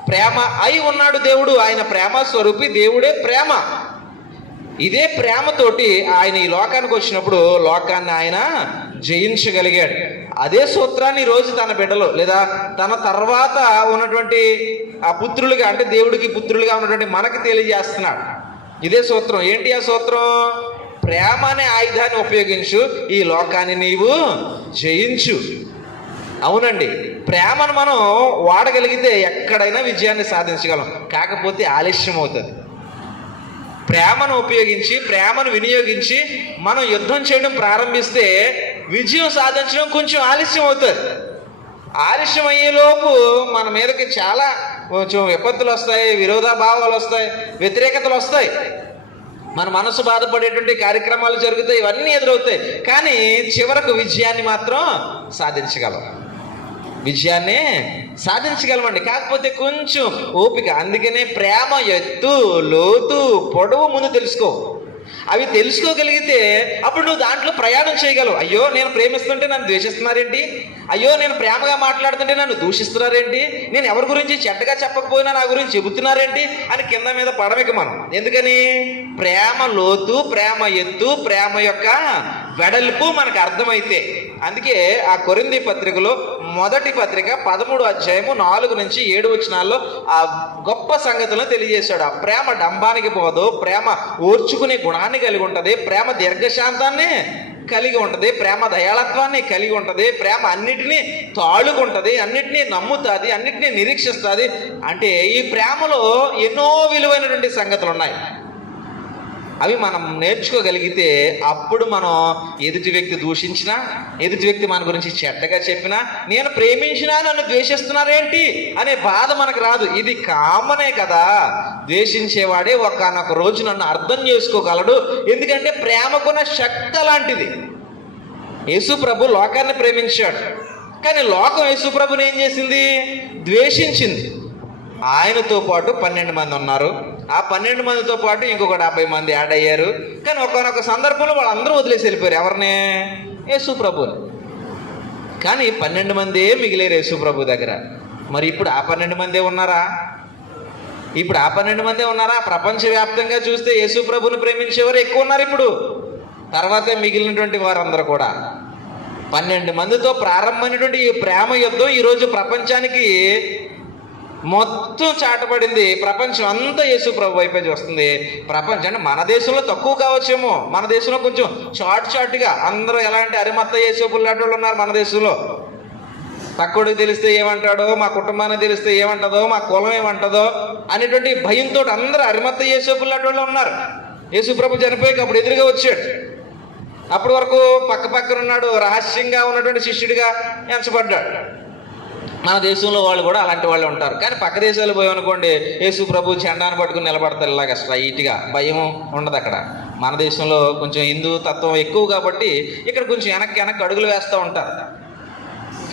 ప్రేమ అయి ఉన్నాడు దేవుడు, ఆయన ప్రేమ స్వరూపి, దేవుడే ప్రేమ. ఇదే ప్రేమతోటి ఆయన ఈ లోకానికి వచ్చినప్పుడు లోకాన్ని ఆయన జయించగలిగాడు. అదే సూత్రాన్ని ఈరోజు తన బిడ్డలు, లేదా తన తర్వాత ఉన్నటువంటి ఆ పుత్రులుగా, అంటే దేవుడికి పుత్రులుగా ఉన్నటువంటి మనకి తెలియజేస్తున్నాడు. ఇదే సూత్రం. ఏంటి ఆ సూత్రం? ప్రేమ అనే ఆయుధాన్ని ఉపయోగించు, ఈ లోకాన్ని నీవు జయించు. అవునండి, ప్రేమను మనం వాడగలిగితే ఎక్కడైనా విజయాన్ని సాధించగలం. కాకపోతే ఆలస్యం అవుతుంది. ప్రేమను ఉపయోగించి, ప్రేమను వినియోగించి మనం యుద్ధం చేయడం ప్రారంభిస్తే విజయం సాధించడం కొంచెం ఆలస్యం అవుతుంది. ఆలస్యం అయ్యేలోపు మన మీదకి చాలా కొంచెం విపత్తులు వస్తాయి, విరోధాభావాలు వస్తాయి, వ్యతిరేకతలు వస్తాయి. మన మనసు బాధపడేటువంటి కార్యక్రమాలు జరుగుతాయి, ఇవన్నీ ఎదురవుతాయి. కానీ చివరకు విజయాన్ని మాత్రం విజయాన్ని సాధించగలమండి. కాకపోతే కొంచెం ఓపిక. అందుకనే ప్రేమ ఎత్తు, లోతు, పొడవు ముందు తెలుసుకో. అవి తెలుసుకోగలిగితే అప్పుడు నువ్వు దాంట్లో ప్రయాణం చేయగలవు. అయ్యో నేను ప్రేమిస్తుంటే నన్ను ద్వేషిస్తున్నారేంటి, అయ్యో నేను ప్రేమగా మాట్లాడుతుంటే నన్ను దూషిస్తున్నారేంటి, నేను ఎవరి గురించి చెడ్డగా చెప్పకపోయినా నా గురించి చెబుతున్నారేంటి అని కింద మీద పడమిక మనం. ఎందుకని? ప్రేమ లోతు, ప్రేమ ఎత్తు, ప్రేమ యొక్క వెడల్పు మనకు అర్థమైతే. అందుకే ఆ కొరింథీ పత్రికలో మొదటి పత్రిక 13వ అధ్యాయము 4 నుంచి 7 వచనాల్లో ఆ గొప్ప సంగతులను తెలియజేశాడు. ఆ ప్రేమ డంబానికి పోదు, ప్రేమ ఓర్చుకునే గుణాన్ని కలిగి ఉంటుంది, ప్రేమ దీర్ఘశాంతాన్ని కలిగి ఉంటుంది, ప్రేమ దయాళత్వాన్ని కలిగి ఉంటుంది, ప్రేమ అన్నిటినీ తాళుకుంటుంది, అన్నిటినీ నమ్ముతుంది, అన్నిటినీ నిరీక్షిస్తుంది. అంటే ఈ ప్రేమలో ఎన్నో విలువైనటువంటి సంగతులు ఉన్నాయి. అవి మనం నేర్చుకోగలిగితే అప్పుడు మనం ఎదుటి వ్యక్తి దూషించినా, ఎదుటి వ్యక్తి మన గురించి చెడ్డగా చెప్పినా, నేను ప్రేమించినా నన్ను ద్వేషిస్తున్నారేంటి అనే బాధ మనకు రాదు. ఇది కామనే కదా. ద్వేషించేవాడే ఒకానొక రోజు నన్ను అర్థం చేసుకోగలడు. ఎందుకంటే ప్రేమకున్న శక్తి అలాంటిది. యేసు ప్రభు లోకాన్ని ప్రేమించాడు, కానీ లోకం యేసు ప్రభుని ఏం చేసింది? ద్వేషించింది. ఆయనతో పాటు 12 మంది ఉన్నారు. ఆ 12 మందితో పాటు ఇంకొక 70 మంది యాడ్ అయ్యారు. కానీ ఒకనొక సందర్భంలో వాళ్ళందరూ వదిలేసి వెళ్ళిపోయారు. ఎవరిని? యేసు ప్రభుని. కానీ 12 మందే మిగిలేరు యేసు ప్రభు దగ్గర. మరి ఇప్పుడు ఆ 12 మందే ఉన్నారా? ప్రపంచవ్యాప్తంగా చూస్తే యేసు ప్రభుని ప్రేమించేవారు ఎక్కువ ఉన్నారు ఇప్పుడు. తర్వాత మిగిలినటువంటి వారందరూ కూడా 12 మందితో ప్రారంభమైనటువంటి ఈ ప్రేమ యుద్ధం ఈరోజు ప్రపంచానికి మొత్తం చాటపడింది. ప్రపంచం అంతా యేసు ప్రభు వైపే చూస్తుంది. ప్రపంచం అంటే మన దేశంలో తక్కువ కావచ్చేమో, మన దేశంలో కొంచెం షార్ట్గా అందరూ ఎలాంటి అరిమత్త యేసోపులు లాంటి వాళ్ళు ఉన్నారు మన దేశంలో. పక్కోడికి తెలిస్తే ఏమంటాడో, మా కుటుంబానికి తెలిస్తే ఏమంటుందో, మా కులం ఏమంటుందో అనేటువంటి భయంతో అందరూ అరిమత్త యేసోపులు లాంటి వాళ్ళు ఉన్నారు. యేసు ప్రభు చనిపోయాక అప్పుడు ఎదురుగా వచ్చాడు. అప్పటి వరకు పక్కన ఉన్నాడు, రహస్యంగా ఉన్నటువంటి శిష్యుడిగా ఎంచబడ్డాడు. మన దేశంలో వాళ్ళు కూడా అలాంటి వాళ్ళు ఉంటారు. కానీ పక్క దేశాలు పోయామనుకోండి, యేసు ప్రభు జెండాను పట్టుకుని నిలబడతారు ఇలాగ స్ట్రైట్గా, భయం ఉండదు అక్కడ. మన దేశంలో కొంచెం హిందూ తత్వం ఎక్కువ కాబట్టి ఇక్కడ కొంచెం వెనక్కి అడుగులు వేస్తూ ఉంటారు.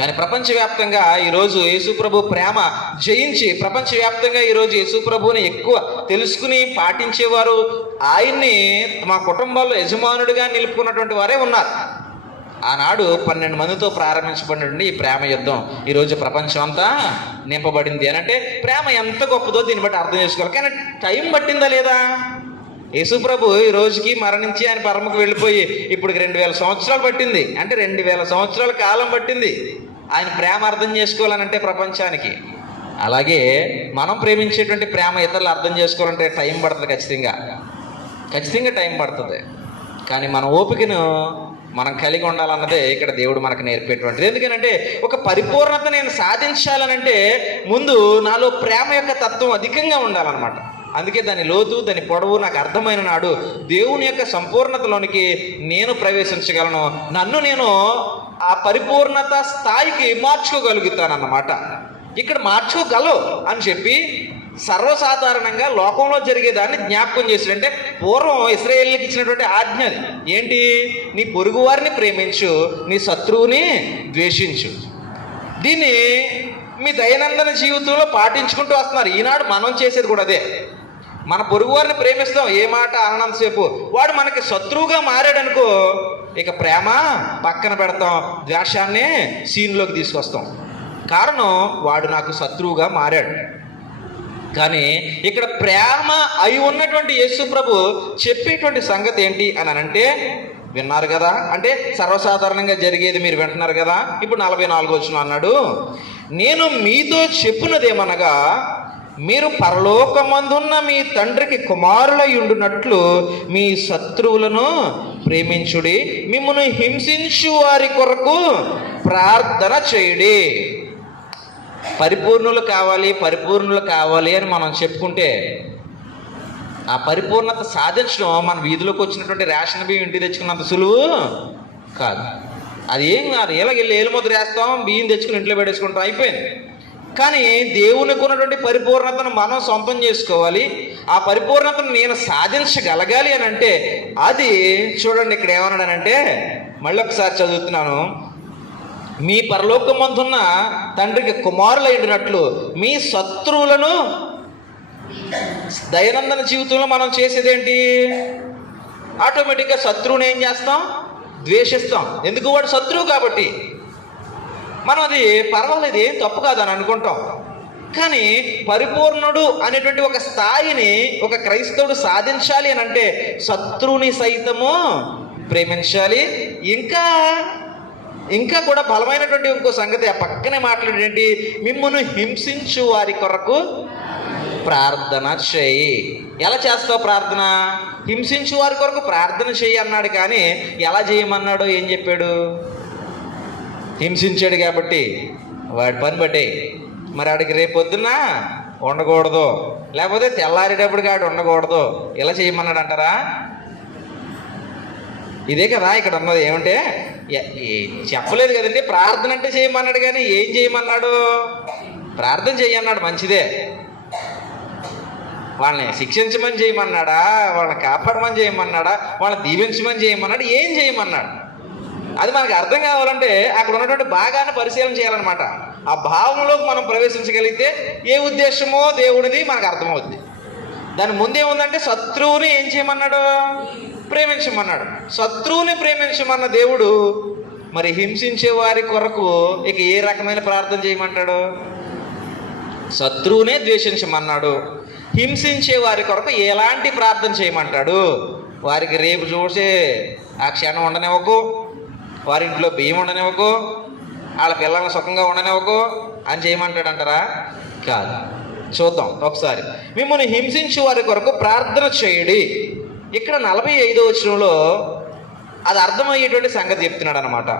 కానీ ప్రపంచవ్యాప్తంగా ఈరోజు యేసు ప్రభు ప్రేమ జయించి ప్రపంచవ్యాప్తంగా ఈరోజు యేసు ప్రభుని ఎక్కువ తెలుసుకుని పాటించేవారు, ఆయన్ని మా కుటుంబాల్లో యజమానుడిగా నిలుపుకున్నటువంటి వారే ఉన్నారు. ఆనాడు 12 మందితో ప్రారంభించబడినటువంటి ఈ ప్రేమ యుద్ధం ఈరోజు ప్రపంచం అంతా నింపబడింది. అని అంటే ప్రేమ ఎంత గొప్పదో దీన్ని బట్టి అర్థం చేసుకోవాలి. కానీ టైం పట్టిందా లేదా? యేసు ప్రభు ఈ రోజుకి మరణించి ఆయన పరమకు వెళ్ళిపోయి ఇప్పుడు 2000 సంవత్సరాలు పట్టింది. అంటే 2000 సంవత్సరాల కాలం పట్టింది ఆయన ప్రేమ అర్థం చేసుకోవాలనంటే ప్రపంచానికి. అలాగే మనం ప్రేమించేటువంటి ప్రేమ ఇతరులు అర్థం చేసుకోవాలంటే టైం పడుతుంది, ఖచ్చితంగా టైం పడుతుంది. కానీ మన ఓపికను మనం కలిగి ఉండాలన్నదే ఇక్కడ దేవుడు మనకు నేర్పేటువంటిది. ఎందుకంటే ఒక పరిపూర్ణత నేను సాధించాలనంటే ముందు నాలో ప్రేమ యొక్క తత్వం అధికంగా ఉండాలన్నమాట. అందుకే దాని లోతు, దాని పొడవు నాకు అర్థమైన నాడు దేవుని యొక్క సంపూర్ణతలోనికి నేను ప్రవేశించగలను, నన్ను నేను ఆ పరిపూర్ణత స్థాయికి మార్చుకోగలుగుతానన్నమాట. ఇక్కడ మార్చుకోగలవు అని చెప్పి సర్వసాధారణంగా లోకంలో జరిగేదాన్ని జ్ఞాపకం చేసాడంటే పూర్వం ఇశ్రాయేలుకి ఇచ్చినటువంటి ఆజ్ఞ ఏంటి? నీ పొరుగువారిని ప్రేమించు, నీ శత్రువుని ద్వేషించు. దీన్ని మీ దైనందిన జీవితంలో పాటించుకుంటూ వస్తున్నారు. ఈనాడు మనం చేసేది కూడా అదే. మన పొరుగువారిని ప్రేమిస్తాం, ఏ మాట అనంతసేపు వాడు మనకి శత్రువుగా మారాడనుకో, ఇక ప్రేమ పక్కన పెడతాం, ద్వేషాన్ని సీన్లోకి తీసుకొస్తాం. కారణం వాడు నాకు శత్రువుగా మారాడు. కానీ ఇక్కడ ప్రేమ అయి ఉన్నటువంటి యేసు ప్రభు చెప్పేటువంటి సంగతి ఏంటి అని అంటే, విన్నారు కదా, అంటే సర్వసాధారణంగా జరిగేది మీరు వింటున్నారు కదా. ఇప్పుడు 44 వచనం అన్నాడు, నేను మీతో చెప్పున్నదేమనగా మీరు పరలోకమందున్న మీ తండ్రికి కుమారులై ఉండునట్లు మీ శత్రువులను ప్రేమించుడి, మిమ్మును హింసించు వారి కొరకు ప్రార్థన చేయుడి. పరిపూర్ణులు కావాలి అని మనం చెప్పుకుంటే ఆ పరిపూర్ణత సాధించడం మన వీధిలోకి వచ్చినటువంటి రేషన్ బియ్యం ఇంటికి తెచ్చుకున్నంత సులువు కాదు. అది ఏం కాదు, ఇలాగెళ్ళి ఏలుముద్ర వేస్తాం, బియ్యం తెచ్చుకుని ఇంట్లో పెట్టేసుకుంటాం, అయిపోయింది. కానీ దేవునికి ఉన్నటువంటి పరిపూర్ణతను మనం సొంతం చేసుకోవాలి. ఆ పరిపూర్ణతను నేను సాధించగలగాలి అని అంటే అది చూడండి, ఇక్కడ ఏమన్నాడనంటే, మళ్ళీ ఒకసారి చదువుతున్నాను. మీ పరలోకమందున్న తండ్రికి కుమారులైనట్లు మీ శత్రువులను, దైనందిన జీవితంలో మనం చేసేదేంటి? ఆటోమేటిక్గా శత్రువుని ఏం చేస్తాం? ద్వేషిస్తాం. ఎందుకు? వాడు శత్రువు కాబట్టి. మనం అది పర్వాలేదు, ఏం తప్పు కాదని అనుకుంటాం. కానీ పరిపూర్ణుడు అనేటువంటి ఒక స్థాయిని ఒక క్రైస్తవుడు సాధించాలి అని అంటే శత్రువుని సైతము ప్రేమించాలి. ఇంకా కూడా బలమైనటువంటి ఇంకో సంగతి ఆ పక్కనే మాట్లాడేంటి, మిమ్మును హింసించు వారి కొరకు ప్రార్థన చేయి. ఎలా చేస్తావు ప్రార్థన? హింసించు వారి కొరకు ప్రార్థన చేయి అన్నాడు. కానీ ఎలా చేయమన్నాడో ఏం చెప్పాడు? హింసించాడు కాబట్టి వాడి పని బట్టే. మరి ఆడికి రేపొద్దున ఉండకూడదు, లేకపోతే తెల్లారేటప్పటికి ఆడు ఉండకూడదు. ఇలా చేయమన్నాడు అంటారా? ఇదే కదా ఇక్కడ ఉన్నది. ఏమంటే చెప్పలేదు కదండి, ప్రార్థన అంటే చేయమన్నాడు. కానీ ఏం చేయమన్నాడు? ప్రార్థన చేయమన్నాడు. మంచిదే. వాళ్ళని శిక్షించమని చేయమన్నాడా? వాళ్ళని కాపాడమని చేయమన్నాడా? వాళ్ళని దీవించమని చేయమన్నాడు? ఏం చేయమన్నాడు? అది మనకు అర్థం కావాలంటే అక్కడ ఉన్నటువంటి భాగాన్ని పరిశీలన చేయాలన్నమాట. ఆ భావంలోకి మనం ప్రవేశించగలిగితే ఏ ఉద్దేశమో దేవుడిది మనకు అర్థమవుద్ది. దాని ముందేముందంటే శత్రువుని ఏం చేయమన్నాడు? ప్రేమించమన్నాడు. శత్రువుని ప్రేమించమన్న దేవుడు మరి హింసించే వారి కొరకు ఇక ఏ రకమైన ప్రార్థన చేయమంటాడు? శత్రువునే ద్వేషించమన్నాడు. హింసించే వారి కొరకు ఎలాంటి ప్రార్థన చేయమంటాడు? వారికి రేపు చూసే ఆ క్షణం ఉండనివ్వకు, వారింట్లో బియ్యం ఉండనివ్వకు, వాళ్ళ పిల్లల్ని సుఖంగా ఉండనివ్వకు అని చేయమంటాడు అంటారా? కాదు. చూద్దాం ఒకసారి. మిమ్మల్ని హింసించే వారి కొరకు ప్రార్థన చేయడి. ఇక్కడ 45వ వచనంలో అది అర్థమయ్యేటువంటి సంగతి చెప్తున్నాడు అనమాట.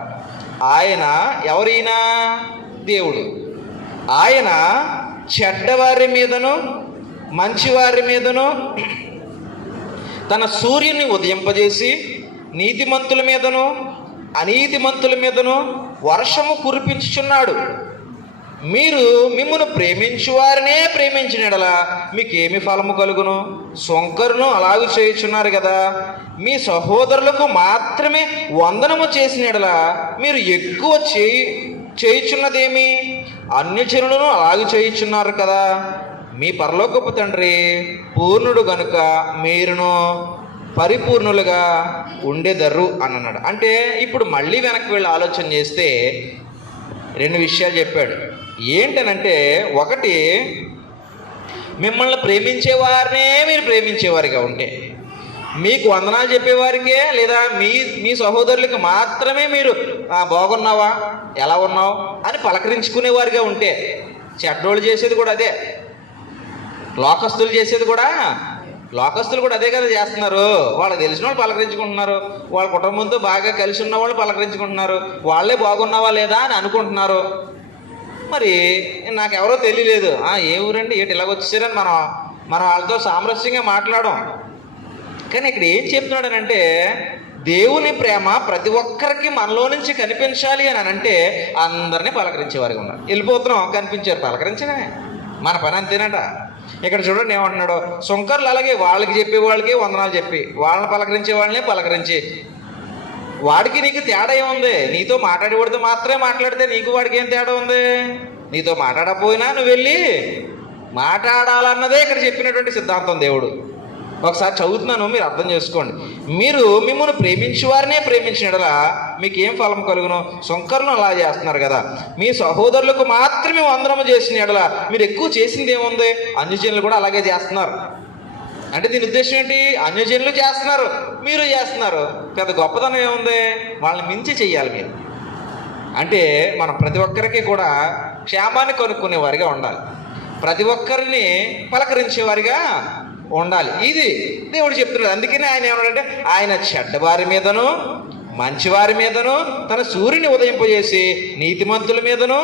ఆయన ఎవరైనా దేవుడు. ఆయన చెడ్డవారి మీదను మంచివారి మీదను తన సూర్యుని ఉదయింపజేసి నీతిమంతుల మీదను అనీతిమంతుల మీదను వర్షము కురిపించుచున్నాడు. మీరు మిమ్మును ప్రేమించు వారినే ప్రేమించిన యెడల మీకేమి ఫలము కలుగును? సొంకరును అలాగూ చేయుచున్నారు కదా. మీ సహోదరులకు మాత్రమే వందనము చేసిన యెడల మీరు ఎక్కువ చేయుచున్నదేమి? అన్యజనులను అలాగూ చేయుచున్నారు కదా. మీ పరలోకపు తండ్రి పూర్ణుడు గనుక మీరును పరిపూర్ణులుగా ఉండేదర్రు అని అన్నాడు. అంటే ఇప్పుడు మళ్ళీ వెనక్కి వెళ్ళి ఆలోచన చేస్తే 2 విషయాలు చెప్పాడు. ఏంటనంటే, ఒకటి, మిమ్మల్ని ప్రేమించేవారినే మీరు ప్రేమించేవారిగా ఉంటే, మీకు వందనాలు చెప్పేవారికే లేదా మీ సహోదరులకి మాత్రమే మీరు బాగున్నావా, ఎలా ఉన్నావు అని పలకరించుకునేవారిగా ఉంటే, చెడ్డోళ్ళు చేసేది కూడా అదే, లోకస్తులు చేసేది కూడా, లోకస్తులు కూడా అదే కదా చేస్తున్నారు. వాళ్ళకి తెలిసిన వాళ్ళు పలకరించుకుంటున్నారు, వాళ్ళ కుటుంబంతో బాగా కలిసి ఉన్న వాళ్ళు పలకరించుకుంటున్నారు, వాళ్ళే బాగున్నావా లేదా అని అనుకుంటున్నారు. మరి నాకెవరో తెలియలేదు, ఏ ఊరండి, ఏంటి ఇలాగొచ్చేసారని మనం వాళ్ళతో సామరస్యంగా మాట్లాడడం. కానీ ఇక్కడ ఏం చెప్తున్నాడనంటే, దేవుని ప్రేమ ప్రతి ఒక్కరికి మనలో నుంచి కనిపించాలి అని అంటే అందరినీ పలకరించేవారిగా ఉన్నారు. వెళ్ళిపోతున్నాం, కనిపించారు, పలకరించడమే మన పని, అంతేనట. ఇక్కడ చూడండి ఏమంటున్నాడు, సుంకర్లు అలాగే వాళ్ళకి చెప్పే వాళ్ళకి వందనాలు చెప్పి వాళ్ళని పలకరించే వాళ్ళనే పలకరించి, వాడికి నీకు తేడా ఏముంది? నీతో మాట్లాడేవాడితో మాత్రమే మాట్లాడితే నీకు వాడికి ఏం తేడా ఉంది? నీతో మాట్లాడకపోయినా నువ్వు వెళ్ళి మాట్లాడాలన్నదే ఇక్కడ చెప్పినటువంటి సిద్ధాంతం దేవుడు. ఒకసారి చదువుతున్నాను, మీరు అర్థం చేసుకోండి. మీరు మిమ్మల్ని ప్రేమించే వారినే ప్రేమించిన యెడల మీకు ఏం ఫలం కలుగును? సొంకరులను అలా చేస్తున్నారు కదా. మీ సహోదరులకు మాత్రమే వందనము చేసిన యెడల మీరు ఎక్కువ చేసింది ఏముంది? అన్యజనులు కూడా అలాగే చేస్తున్నారు. అంటే దీని ఉద్దేశం ఏంటి? అన్యజనులు చేస్తున్నారు, మీరు చేస్తున్నారు, పెద్ద గొప్పతనం ఏముంది? వాళ్ళని మించి చెయ్యాలి మీరు. అంటే మనం ప్రతి ఒక్కరికి కూడా క్షేమాన్ని కొనుక్కునేవారిగా ఉండాలి, ప్రతి ఒక్కరిని పలకరించేవారిగా ఉండాలి. ఇది దేవుడు చెప్తున్నాడు. అందుకనే ఆయన ఏమన్నాడంటే, ఆయన చెడ్డవారి మీదను మంచివారి మీదను తన సూర్యుని ఉదయింపజేసి నీతిమంతుల మీదను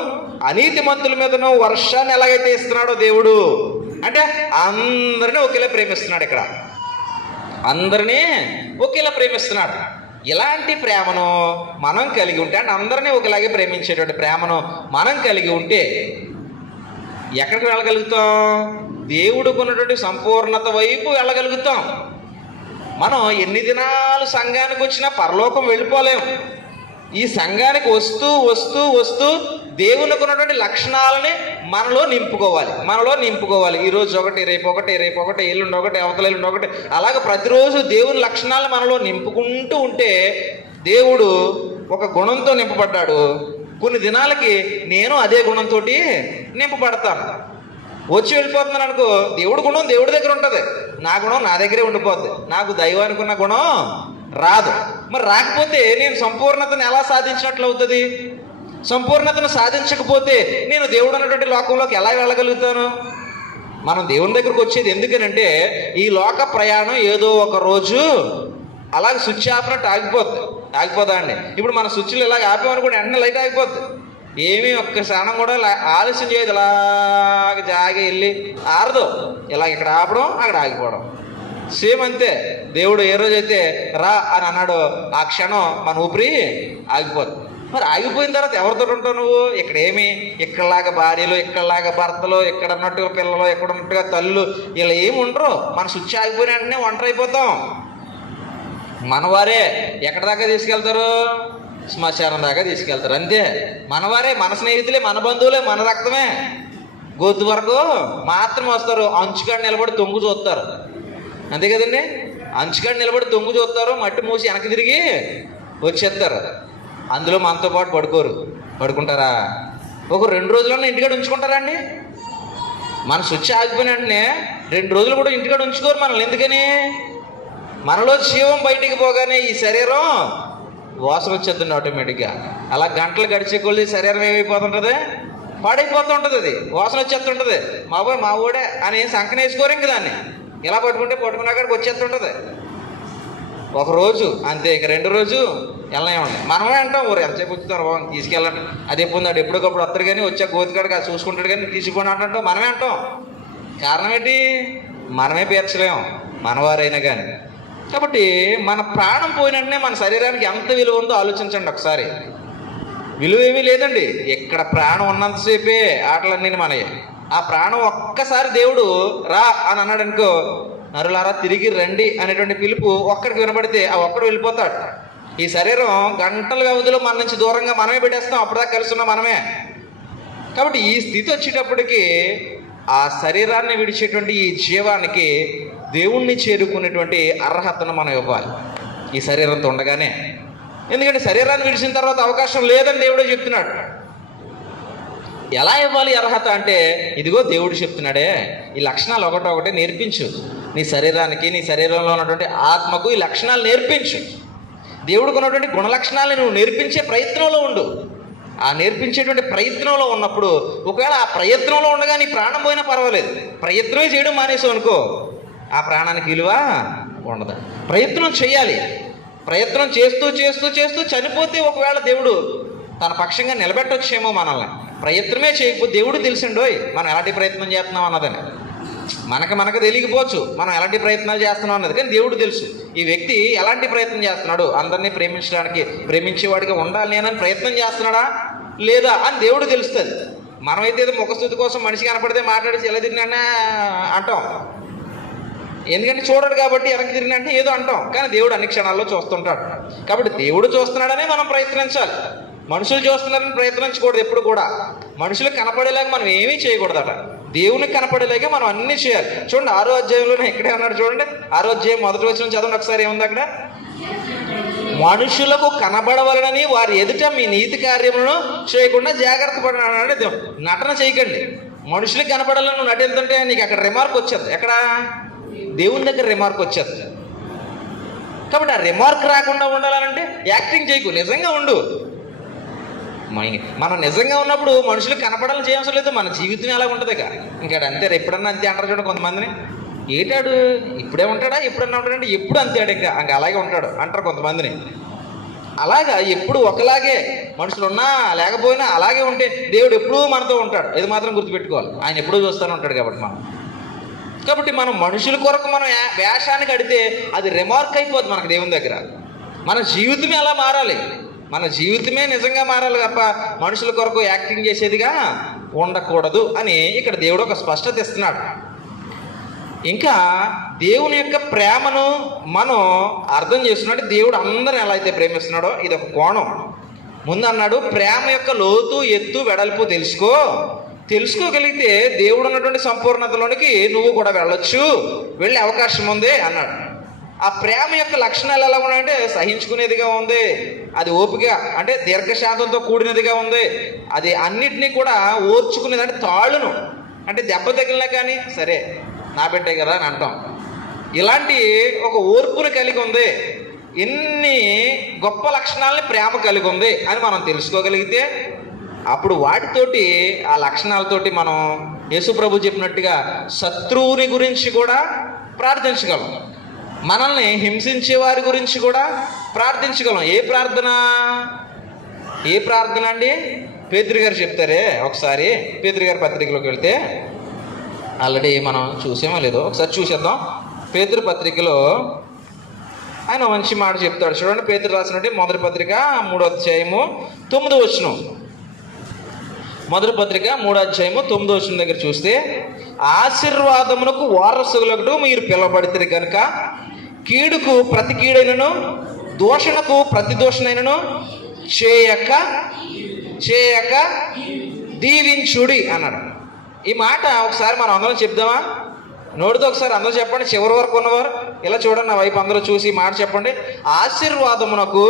అనీతిమంతుల మీదను వర్షాన్ని ఎలాగైతే ఇస్తున్నాడో దేవుడు, అంటే అందరినీ ఒకేలా ప్రేమిస్తున్నాడు. ఇక్కడ అందరినీ ఒకేలా ప్రేమిస్తున్నాడు. ఇలాంటి ప్రేమను మనం కలిగి ఉంటే, అంటే అందరినీ ఒకలాగే ప్రేమించేటువంటి ప్రేమను మనం కలిగి ఉంటే ఎక్కడికి వెళ్ళగలుగుతాం? దేవుడికి ఉన్నటువంటి సంపూర్ణత వైపు వెళ్ళగలుగుతాం. మనం ఎన్ని దినాలు సంఘానికి వచ్చినా పరలోకం వెళ్ళిపోలేం. ఈ సంఘానికి వస్తూ వస్తూ వస్తూ దేవునికి ఉన్నటువంటి లక్షణాలని మనలో నింపుకోవాలి. ఈరోజు ఒకటి, రేపు ఒకటి, రేపు ఒకటి, ఎల్లుండి ఒకటి, అవతల ఎల్లుండి ఒకటి, అలాగే ప్రతిరోజు దేవుని లక్షణాలను మనలో నింపుకుంటూ ఉంటే దేవుడు ఒక గుణంతో నింపబడ్డాడు. కొన్ని దినాలకి నేను అదే గుణంతో నింపబడతాను. వచ్చి వెళ్ళిపోతున్నాను అనుకో, దేవుడి గుణం దేవుడి దగ్గర ఉంటుంది, నా గుణం నా దగ్గరే ఉండిపోద్ది. నాకు దైవానికి ఉన్న గుణం రాదు. మరి రాకపోతే నేను సంపూర్ణతను ఎలా సాధించినట్లు అవుతుంది? సంపూర్ణతను సాధించకపోతే నేను దేవుడు అన్నటువంటి లోకంలోకి ఎలా వెళ్ళగలుగుతాను? మనం దేవుని దగ్గరకు వచ్చేది ఎందుకనంటే ఈ లోక ప్రయాణం ఏదో ఒక రోజు అలాగే స్విచ్ ఆపినట్టు ఆగిపోదా అండి? ఇప్పుడు మన స్విచ్లు ఇలాగ ఆపామనుకోండి, వెంటనే లైట్ ఆగిపోద్ది. ఏమీ ఒక్క క్షణం కూడా ఆలస్యం చేయదు, ఇలాగ జాగి వెళ్ళి ఆరదు. ఇలా ఇక్కడ ఆపడం, అక్కడ ఆగిపోవడం. సేమ్ అంతే. దేవుడు ఏ రోజైతే రా అని అన్నాడో ఆ క్షణం మన ఊపిరి ఆగిపోద్ది. మరి ఆగిపోయిన తర్వాత ఎవరితో ఉంటావు నువ్వు? ఇక్కడలాగా భార్యలు, ఇక్కడలాగా భర్తలు, ఇక్కడ ఉన్నట్టుగా పిల్లలు, ఎక్కడ ఉన్నట్టుగా తల్లు, ఇలా ఏమి ఉండరు. మన స్విచ్ ఆగిపోయిన వెంటనే ఒంటరి అయిపోతాం. మనవారే ఎక్కడి దాకా తీసుకెళ్తారు? శ్మశానం దాకా తీసుకెళ్తారు. అంతే. మనవారే, మన స్నేహితులే, మన బంధువులే, మన రక్తమే. గొద్దు వరకు మాత్రం వస్తారు. అంచుకాడ నిలబడి తొంగు చూస్తారు. అంతే కదండి? అంచుకాడ నిలబడి తొంగు చూస్తారు, మట్టి మూసి వెనక్కి తిరిగి వచ్చేస్తారు. అందులో మనతో పాటు పడుకుంటారా? ఒక 2 రోజులన్నా ఇంటికాడ ఉంచుకుంటారా అండి? మన స్విచ్ ఆగిపోయిన వెంటనే 2 రోజులు కూడా ఇంటికాడ ఉంచుకోరు మనల్ని. ఎందుకని? మనలో జీవం బయటికి పోగానే ఈ శరీరం వాసన వచ్చేద్దండి ఆటోమేటిక్గా. అలా గంటలు గడిచే కొద్ది శరీరం ఏమైపోతుంటుంది? పాడైపోతూ ఉంటుంది. అది వాసన వచ్చేస్తుంటుంది. మా ఊడే అని సంకన వేసుకోరు ఇంక దాన్ని. ఇలా పట్టుకున్నాక వచ్చేస్తుంటుంది. ఒక రోజు అంతే, ఇక 2 రోజు వెళ్ళలేమండి. మనమే అంటాం, ఊరు ఎంతసేపు వచ్చుతారు తీసుకెళ్ళండి, అది ఎప్పుడు ఎప్పటికప్పుడు వస్తారు కానీ వచ్చా గోతికాడు కాదు చూసుకుంటాడు కానీ తీసిపోండి అంటాం. మనమే అంటాం. కారణం ఏంటి? మనమే పేర్చలేము, మనవారైనా కానీ. కాబట్టి మన ప్రాణం పోయినట్టునే మన శరీరానికి ఎంత విలువ ఉందో ఆలోచించండి ఒకసారి. విలువ ఏమీ లేదండి. ఎక్కడ ప్రాణం ఉన్నంతసేపే ఆటలన్నీ మనయే. ఆ ప్రాణం ఒక్కసారి దేవుడు రా అని అన్నాడు అనుకో, నరులారా తిరిగి రండి అనేటువంటి పిలుపు ఒక్కడికి వినబడితే ఆ ఒక్కడు వెళ్ళిపోతాడు. ఈ శరీరం గంటల వ్యవధిలో మన నుంచి దూరంగా మనమే పెట్టేస్తాం. అప్పుడుదాకా కలిసి ఉన్నాం మనమే. కాబట్టి ఈ స్థితి వచ్చేటప్పటికి ఆ శరీరాన్ని విడిచేటువంటి ఈ జీవానికి దేవుణ్ణి చేరుకునేటువంటి అర్హతను మనం ఇవ్వాలి ఈ శరీరంతో ఉండగానే. ఎందుకంటే శరీరాన్ని విడిచిన తర్వాత అవకాశం లేదని దేవుడే చెప్తున్నాడు. ఎలా ఇవ్వాలి అర్హత అంటే, ఇదిగో దేవుడు చెప్తున్నాడే, ఈ లక్షణాలు ఒకటొకటి నేర్పించు. నీ శరీరానికి, నీ శరీరంలో ఉన్నటువంటి ఆత్మకు ఈ లక్షణాలు నేర్పించు. దేవుడికి ఉన్నటువంటి గుణలక్షణాలను నువ్వు నేర్పించే ప్రయత్నంలో ఉండు. ఆ నేర్పించేటువంటి ప్రయత్నంలో ఉన్నప్పుడు ఒకవేళ ఆ ప్రయత్నంలో ఉండగా నీ ప్రాణం పోయినా పర్వాలేదు, ప్రయత్నమే చేయడం మానేసావు అనుకో, ఆ ప్రాణానికి విలువ ఉండదు. ప్రయత్నం చేయాలి. ప్రయత్నం చేస్తూ చేస్తూ చేస్తూ చనిపోతే ఒకవేళ దేవుడు తన పక్షంగా నిలబెట్టొచ్చేమో మనల్ని. ప్రయత్నమే చేయకపోతే దేవుడు తెలిసిండోయ్ మనం ఎలాంటి ప్రయత్నం చేస్తున్నాం అన్నదని. మనకు తెలియకపోవచ్చు మనం ఎలాంటి ప్రయత్నాలు చేస్తున్నాం అన్నది, కానీ దేవుడు తెలుసు ఈ వ్యక్తి ఎలాంటి ప్రయత్నం చేస్తున్నాడు. అందరినీ ప్రేమించడానికి, ప్రేమించేవాడిగా ఉండాలి నేనని ప్రయత్నం చేస్తున్నాడా లేదా అని దేవుడు తెలుస్తుంది. మనమైతే ఏదో ముఖస్థుతి కోసం మనిషి కనపడితే మాట్లాడేసి ఎలా తిరిగినా అంటాం. ఎందుకంటే చూడడు కాబట్టి వెనక్కి తిరిగినంటే ఏదో అంటాం. కానీ దేవుడు అన్ని క్షణాల్లో చూస్తుంటాడు. కాబట్టి దేవుడు చూస్తున్నాడనే మనం ప్రయత్నించాలి. మనుషులు చూస్తున్నారని ప్రయత్నించకూడదు ఎప్పుడు కూడా. మనుషులకు కనపడేలాగా మనం ఏమీ చేయకూడదట. దేవునికి కనపడేలాగా మనం అన్నీ చేయాలి. చూడండి 6వ అధ్యాయంలోనే ఇక్కడే అన్నాడు. చూడండి 6వ అధ్యాయం 1వ వచనం చదవండి ఒకసారి. ఏముంది అక్కడ? మనుషులకు కనబడవలనని వారి ఎదుట మీ నీతి కార్యములను చేయకుండా జాగ్రత్త పడినాడు. నటన చేయకండి. మనుషులకు కనపడాలని నువ్వు నటిందంటే నీకు అక్కడ రిమార్క్ వచ్చేది. ఎక్కడ? దేవుని దగ్గర రిమార్క్ వచ్చేది. కాబట్టి ఆ రిమార్క్ రాకుండా ఉండాలంటే యాక్టింగ్ చేయకు, నిజంగా ఉండు. మనం నిజంగా ఉన్నప్పుడు మనుషులకు కనపడాలని చేయవలసిన లేదు. మన జీవితం ఎలా ఉంటుంది ఇక ఇంకా అంతే. ఎప్పుడన్నా అంతే అంటారు చూడండి కొంతమందిని. ఏటాడు ఇప్పుడే ఉంటాడా, ఎప్పుడన్నా ఉంటాడంటే ఎప్పుడు అంతేడు, ఇంకా అలాగే ఉంటాడు అంటారు కొంతమందిని. అలాగా ఎప్పుడు ఒకలాగే మనుషులు ఉన్నా లేకపోయినా అలాగే ఉంటే దేవుడు ఎప్పుడూ మనతో ఉంటాడు. ఇది మాత్రం గుర్తుపెట్టుకోవాలి. ఆయన ఎప్పుడూ చూస్తూనే ఉంటాడు కాబట్టి మనం మనుషుల కొరకు మనం వేషానికి అడితే అది రిమార్క్ అయిపోద్ది మనకు దేవుని దగ్గర. మన జీవితమే అలా మారాలి. మన జీవితమే నిజంగా మారాలి తప్ప మనుషుల కొరకు యాక్టింగ్ చేసేదిగా ఉండకూడదు అని ఇక్కడ దేవుడు ఒక స్పష్టత ఇస్తున్నాడు. ఇంకా దేవుని యొక్క ప్రేమను మనం అర్థం చేసుకున్నట్టు దేవుడు అందరిని ఎలా అయితే ప్రేమిస్తున్నాడో ఇది ఒక కోణం. ముందు అన్నాడు ప్రేమ యొక్క లోతు ఎత్తు వెడల్పు తెలుసుకోగలిగితే దేవుడు ఉన్నటువంటి సంపూర్ణతలోనికి నువ్వు కూడా వెళ్ళొచ్చు, వెళ్ళే అవకాశం ఉంది అన్నాడు. ఆ ప్రేమ యొక్క లక్షణాలు ఎలా ఉన్నాయంటే సహించుకునేదిగా ఉంది, అది ఓపిక అంటే దీర్ఘశాంతంతో కూడినదిగా ఉంది, అది అన్నిటినీ కూడా ఓర్చుకునేది అంటే తాళ్ళును అంటే దెబ్బ తగిలినా కానీ సరే నా బిడ్డే కదా అని అంటాం. ఇలాంటి ఒక ఓర్పును కలిగి ఉంది. ఎన్ని గొప్ప లక్షణాలని ప్రేమ కలిగి ఉంది అని మనం తెలుసుకోగలిగితే అప్పుడు వాటితోటి ఆ లక్షణాలతోటి మనం యేసుప్రభు చెప్పినట్టుగా శత్రువుని గురించి కూడా ప్రార్థించగలం, మనల్ని హింసించే వారి గురించి కూడా ప్రార్థించగలం. ఏ ప్రార్థన అండి? పేతురు గారు చెప్తారే ఒకసారి, పేతురు గారి పత్రికలోకి వెళ్తే ఆల్రెడీ మనం చూసేమో లేదో ఒకసారి చూసేద్దాం. పేతురు పత్రికలో ఆయన మంచి మాట చెప్తాడు చూడండి. పేతురు రాసినట్టు మొదటి పత్రిక 3వ అధ్యాయము 9వ వచనం. మొదటి పత్రిక 3వ అధ్యాయము 9వ వచనం దగ్గర చూస్తే ఆశీర్వాదమునకు వారసులకు మీరు పిలువబడితే కనుక కీడుకు ప్రతి కీడైనను దూషణకు ప్రతి దూషణైనను చేయక దీవించుడి అన్నాడు. ఈ మాట ఒకసారి మనం అందరం చెప్దామా? నోటితో ఒకసారి అందరూ చెప్పండి, చివరి వరకు ఉన్నవారు ఇలా చూడండి నా వైపు అందరూ చూసి మాట చెప్పండి. ఆశీర్వాదమునకు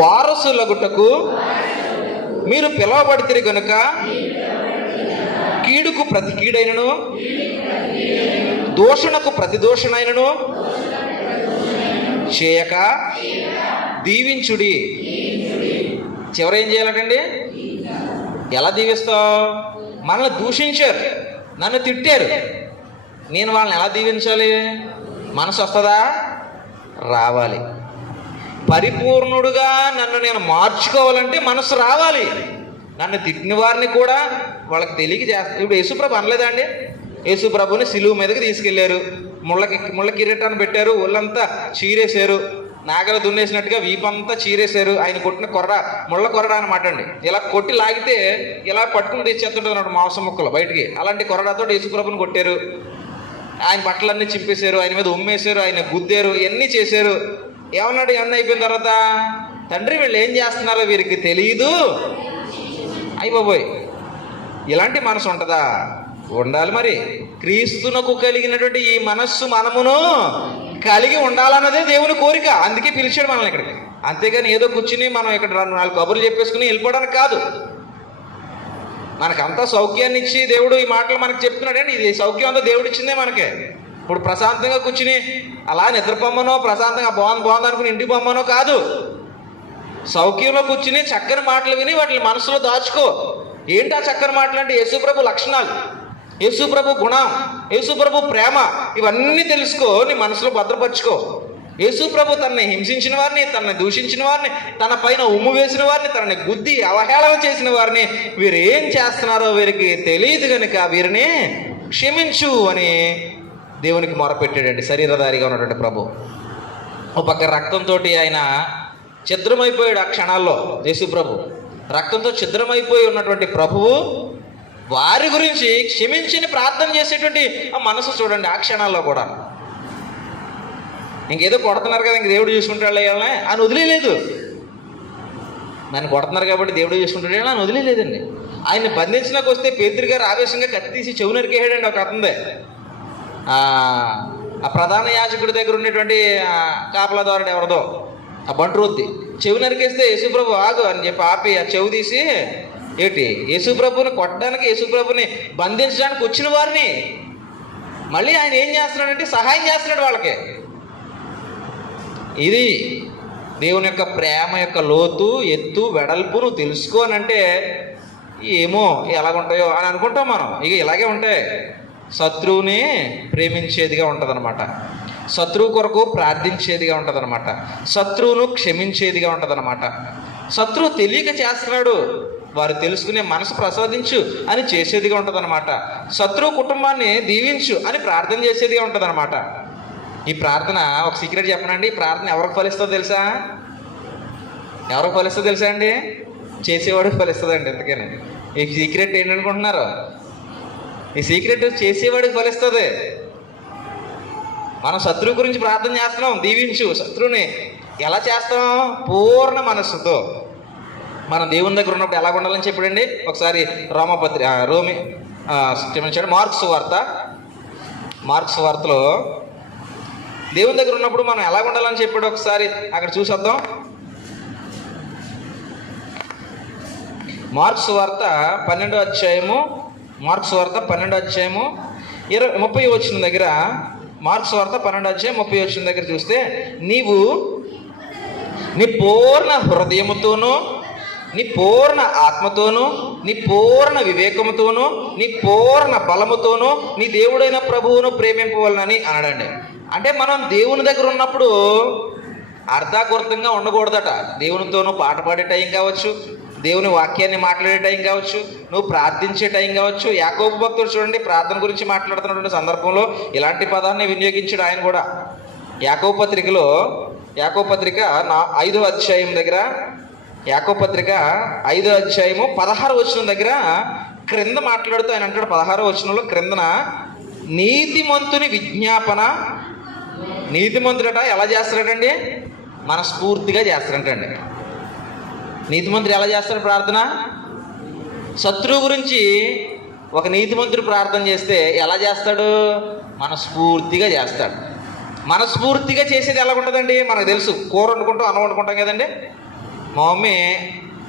వారసులగుటకు మీరు పిలువబడితే కనుక కీడుకు ప్రతి కీడైనను దూషణకు ప్రతి దూషణైనను చేయక దీవించుడి. చివరి ఏం చేయాలంటండి? ఎలా దీవిస్తావు? మనల్ని దూషించారు, నన్ను తిట్టారు, నేను వాళ్ళని ఎలా దీవించాలి? మనసు వస్తుందా? రావాలి. పరిపూర్ణుడుగా నన్ను నేను మార్చుకోవాలంటే మనసు రావాలి. నన్ను తిట్టిన వారిని కూడా వాళ్ళకి తెలియక చేస్తారు. ఇప్పుడు యేసుప్రభు అనలేదా అండి? యేసుప్రభుని సిలువ మీదకి తీసుకెళ్లారు, ముళ్ళ కిరీటాన్ని పెట్టారు, ఒళ్ళంతా చీరేశారు, నాగలు దున్నేసినట్టుగా వీపంతా చీరేశారు. ఆయన కొట్టిన ముళ్ళ కొరడా అనమాట అండి. ఇలా కొట్టి లాగితే ఇలా పట్టుకుని తెచ్చేస్తుంటుంది అన్నమాట మాంసం ముక్కలు బయటికి. అలాంటి కొరడాతో యేసుప్రభుని కొట్టారు, ఆయన బట్టలన్నీ చింపేశారు, ఆయన మీద ఉమ్మేశారు, ఆయన గుద్దారు, ఇవన్నీ చేశారు. ఏమన్నాడు? ఇవన్నీ అయిపోయిన తర్వాత తండ్రి వీళ్ళు ఏం చేస్తున్నారో వీరికి తెలియదు. అయిపోయి ఇలాంటి మనసు ఉంటుందా? ఉండాలి. మరి క్రీస్తునకు కలిగినటువంటి ఈ మనస్సు మనమును కలిగి ఉండాలన్నదే దేవుని కోరిక. అందుకే పిలిచాడు మనల్ని ఇక్కడికి. అంతేగాని ఏదో కూర్చుని మనం ఇక్కడ 4 కబుర్లు చెప్పేసుకుని వెళ్ళిపోవడానికి కాదు. మనకంతా సౌఖ్యాన్ని ఇచ్చి దేవుడు ఈ మాటలు మనకు చెప్తున్నాడు అండి. ఇది సౌఖ్యం అంతా దేవుడు ఇచ్చిందే మనకే. ఇప్పుడు ప్రశాంతంగా కూర్చుని అలా నిద్రపోమ్మనో ప్రశాంతంగా బాగుంది అనుకుని ఇంటికి పొమ్మనో కాదు. సౌఖ్యంలో కూర్చుని చక్కని మాటలు విని వాటిని మనసులో దాచుకో. ఏంటి ఆ చక్కని మాటలు అంటే? యేసుప్రభు లక్షణాలు, యేసుప్రభు గుణం, యేసుప్రభు ప్రేమ, ఇవన్నీ తెలుసుకో, నీ మనసులో భద్రపరచుకో. యేసుప్రభు తనని హింసించిన వారిని, తనని దూషించిన వారిని, తన పైన ఉమ్ము వేసిన వారిని, తనని గుద్ది అవహేళన చేసిన వారిని, వీరు ఏం చేస్తున్నారో వీరికి తెలియదు కనుక వీరిని క్షమించు అని దేవునికి మొరపెట్టాడండి శరీరధారిగా ఉన్నటువంటి ప్రభు. ఒక పక్క రక్తంతో ఆయన ఛిద్రమైపోయాడు. ఆ క్షణాల్లో యేసుప్రభు రక్తంతో ఛిద్రమైపోయి ఉన్నటువంటి ప్రభువు వారి గురించి క్షమించి ప్రార్థన చేసేటువంటి ఆ మనసు చూడండి. ఆ క్షణాల్లో కూడా ఇంకేదో కొడుతున్నారు కదా, ఇంక దేవుడు చూసుకుంటాడు వెళ్ళాలని అని వదిలేదు. నన్ను కొడుతున్నారు కాబట్టి దేవుడు చూసుకుంటాడు అని వదిలేదండి. ఆయన్ని బంధించినాక వస్తే పేతురు గారు ఆవేశంగా కత్తి తీసి చెవు నరికేయడండి. ఒక అతందే ఆ ప్రధాన యాజకుడి దగ్గర ఉన్నటువంటి కాపలాదారుడు ఎవరిదో ఆ బంట్రోత్తి చెవు నరికేస్తే యేసుప్రభు ఆగు అని చెప్పి ఆపి ఆ చెవు తీసి ఏంటి యేసుప్రభుని కొట్టడానికి, యేసుప్రభుని బంధించడానికి వచ్చిన వారిని మళ్ళీ ఆయన ఏం చేస్తున్నాడంటే సహాయం చేస్తున్నాడు వాళ్ళకి. ఇది దేవుని యొక్క ప్రేమ యొక్క లోతు ఎత్తు వెడల్పు నువ్వు తెలుసుకోనంటే ఏమో ఎలాగుంటాయో అని అనుకుంటాం మనం. ఇక ఇలాగే ఉంటాయి. శత్రువుని ప్రేమించేదిగా ఉంటుంది అనమాట, శత్రువు కొరకు ప్రార్థించేదిగా ఉంటుంది అనమాట, శత్రువును క్షమించేదిగా ఉంటుంది అనమాట. శత్రువు తెలియక చేస్తున్నాడు, వారు తెలుసుకునే మనసు ప్రసాదించు అని చేసేదిగా ఉంటుంది అనమాట. శత్రువు కుటుంబాన్ని దీవించు అని ప్రార్థన చేసేదిగా ఉంటుంది అనమాట. ఈ ప్రార్థన ఒక సీక్రెట్ చెప్పనండి. ఈ ప్రార్థన ఎవరికి ఫలిస్తుందో తెలుసా? ఎవరికి ఫలిస్తుందో తెలుసా అండి? చేసేవాడికి ఫలిస్తుందండి. ఎందుకని ఈ సీక్రెట్ ఏంటనుకుంటున్నారు? ఈ సీక్రెట్ చేసేవాడికి ఫలిస్తుంది. మనం శత్రువు గురించి ప్రార్థన చేస్తున్నాం, దీవించు శత్రువుని. ఎలా చేస్తాం? పూర్ణ మనస్సుతో. మనం దేవుని దగ్గర ఉన్నప్పుడు ఎలా ఉండాలని చెప్పాడండి? ఒకసారి మార్క్స్ వార్తలో దేవుని దగ్గర ఉన్నప్పుడు మనం ఎలా ఉండాలని చెప్పాడు. ఒకసారి అక్కడ చూసేద్దాం. మార్క్స్ వార్త 12వ అధ్యాయము 30వ వచనం దగ్గర, మార్క్స్ వార్త 12వ అధ్యాయం 30వ వచనం దగ్గర చూస్తే, నీవు నీ పూర్ణ హృదయముతోనూ, నీ పూర్ణ ఆత్మతోనూ, నీ పూర్ణ వివేకముతోనూ, నీ పూర్ణ బలముతోనూ నీ దేవుడైన ప్రభువును ప్రేమింపవలనని అన్నాడండి. అంటే మనం దేవుని దగ్గర ఉన్నప్పుడు అర్ధాకృతంగా ఉండకూడదట. దేవునితోనూ పాట పాడే టైం కావచ్చు, దేవుని వాక్యాన్ని మాట్లాడే టైం కావచ్చు, నువ్వు ప్రార్థించే టైం కావచ్చు. యాకోబు భక్తుడు చూడండి, ప్రార్థన గురించి మాట్లాడుతున్నటువంటి సందర్భంలో ఇలాంటి పదాన్ని వినియోగించాడు ఆయన కూడా. యాకోబు పత్రిక 5వ అధ్యాయం దగ్గర, యాకోబు పత్రిక 5వ అధ్యాయము 16వ వచనం దగ్గర క్రింద మాట్లాడుతూ ఆయన అంటాడు, 16వ వచనంలో క్రిందన, నీతిమంతుని విజ్ఞాపన. నీతిమంతుడట ఎలా చేస్తాడటండి? మనస్ఫూర్తిగా చేస్తాడంటండి. నీతిమంతుడు ఎలా చేస్తాడు ప్రార్థన? శత్రువు గురించి ఒక నీతిమంతుడు ప్రార్థన చేస్తే ఎలా చేస్తాడు? మనస్ఫూర్తిగా చేస్తాడు. మనస్ఫూర్తిగా చేసేది ఎలా ఉంటుందండి? మనకు తెలుసు. కూర వండుకుంటాం, అన్నం వండుకుంటాం కదండి. మా మమ్మీ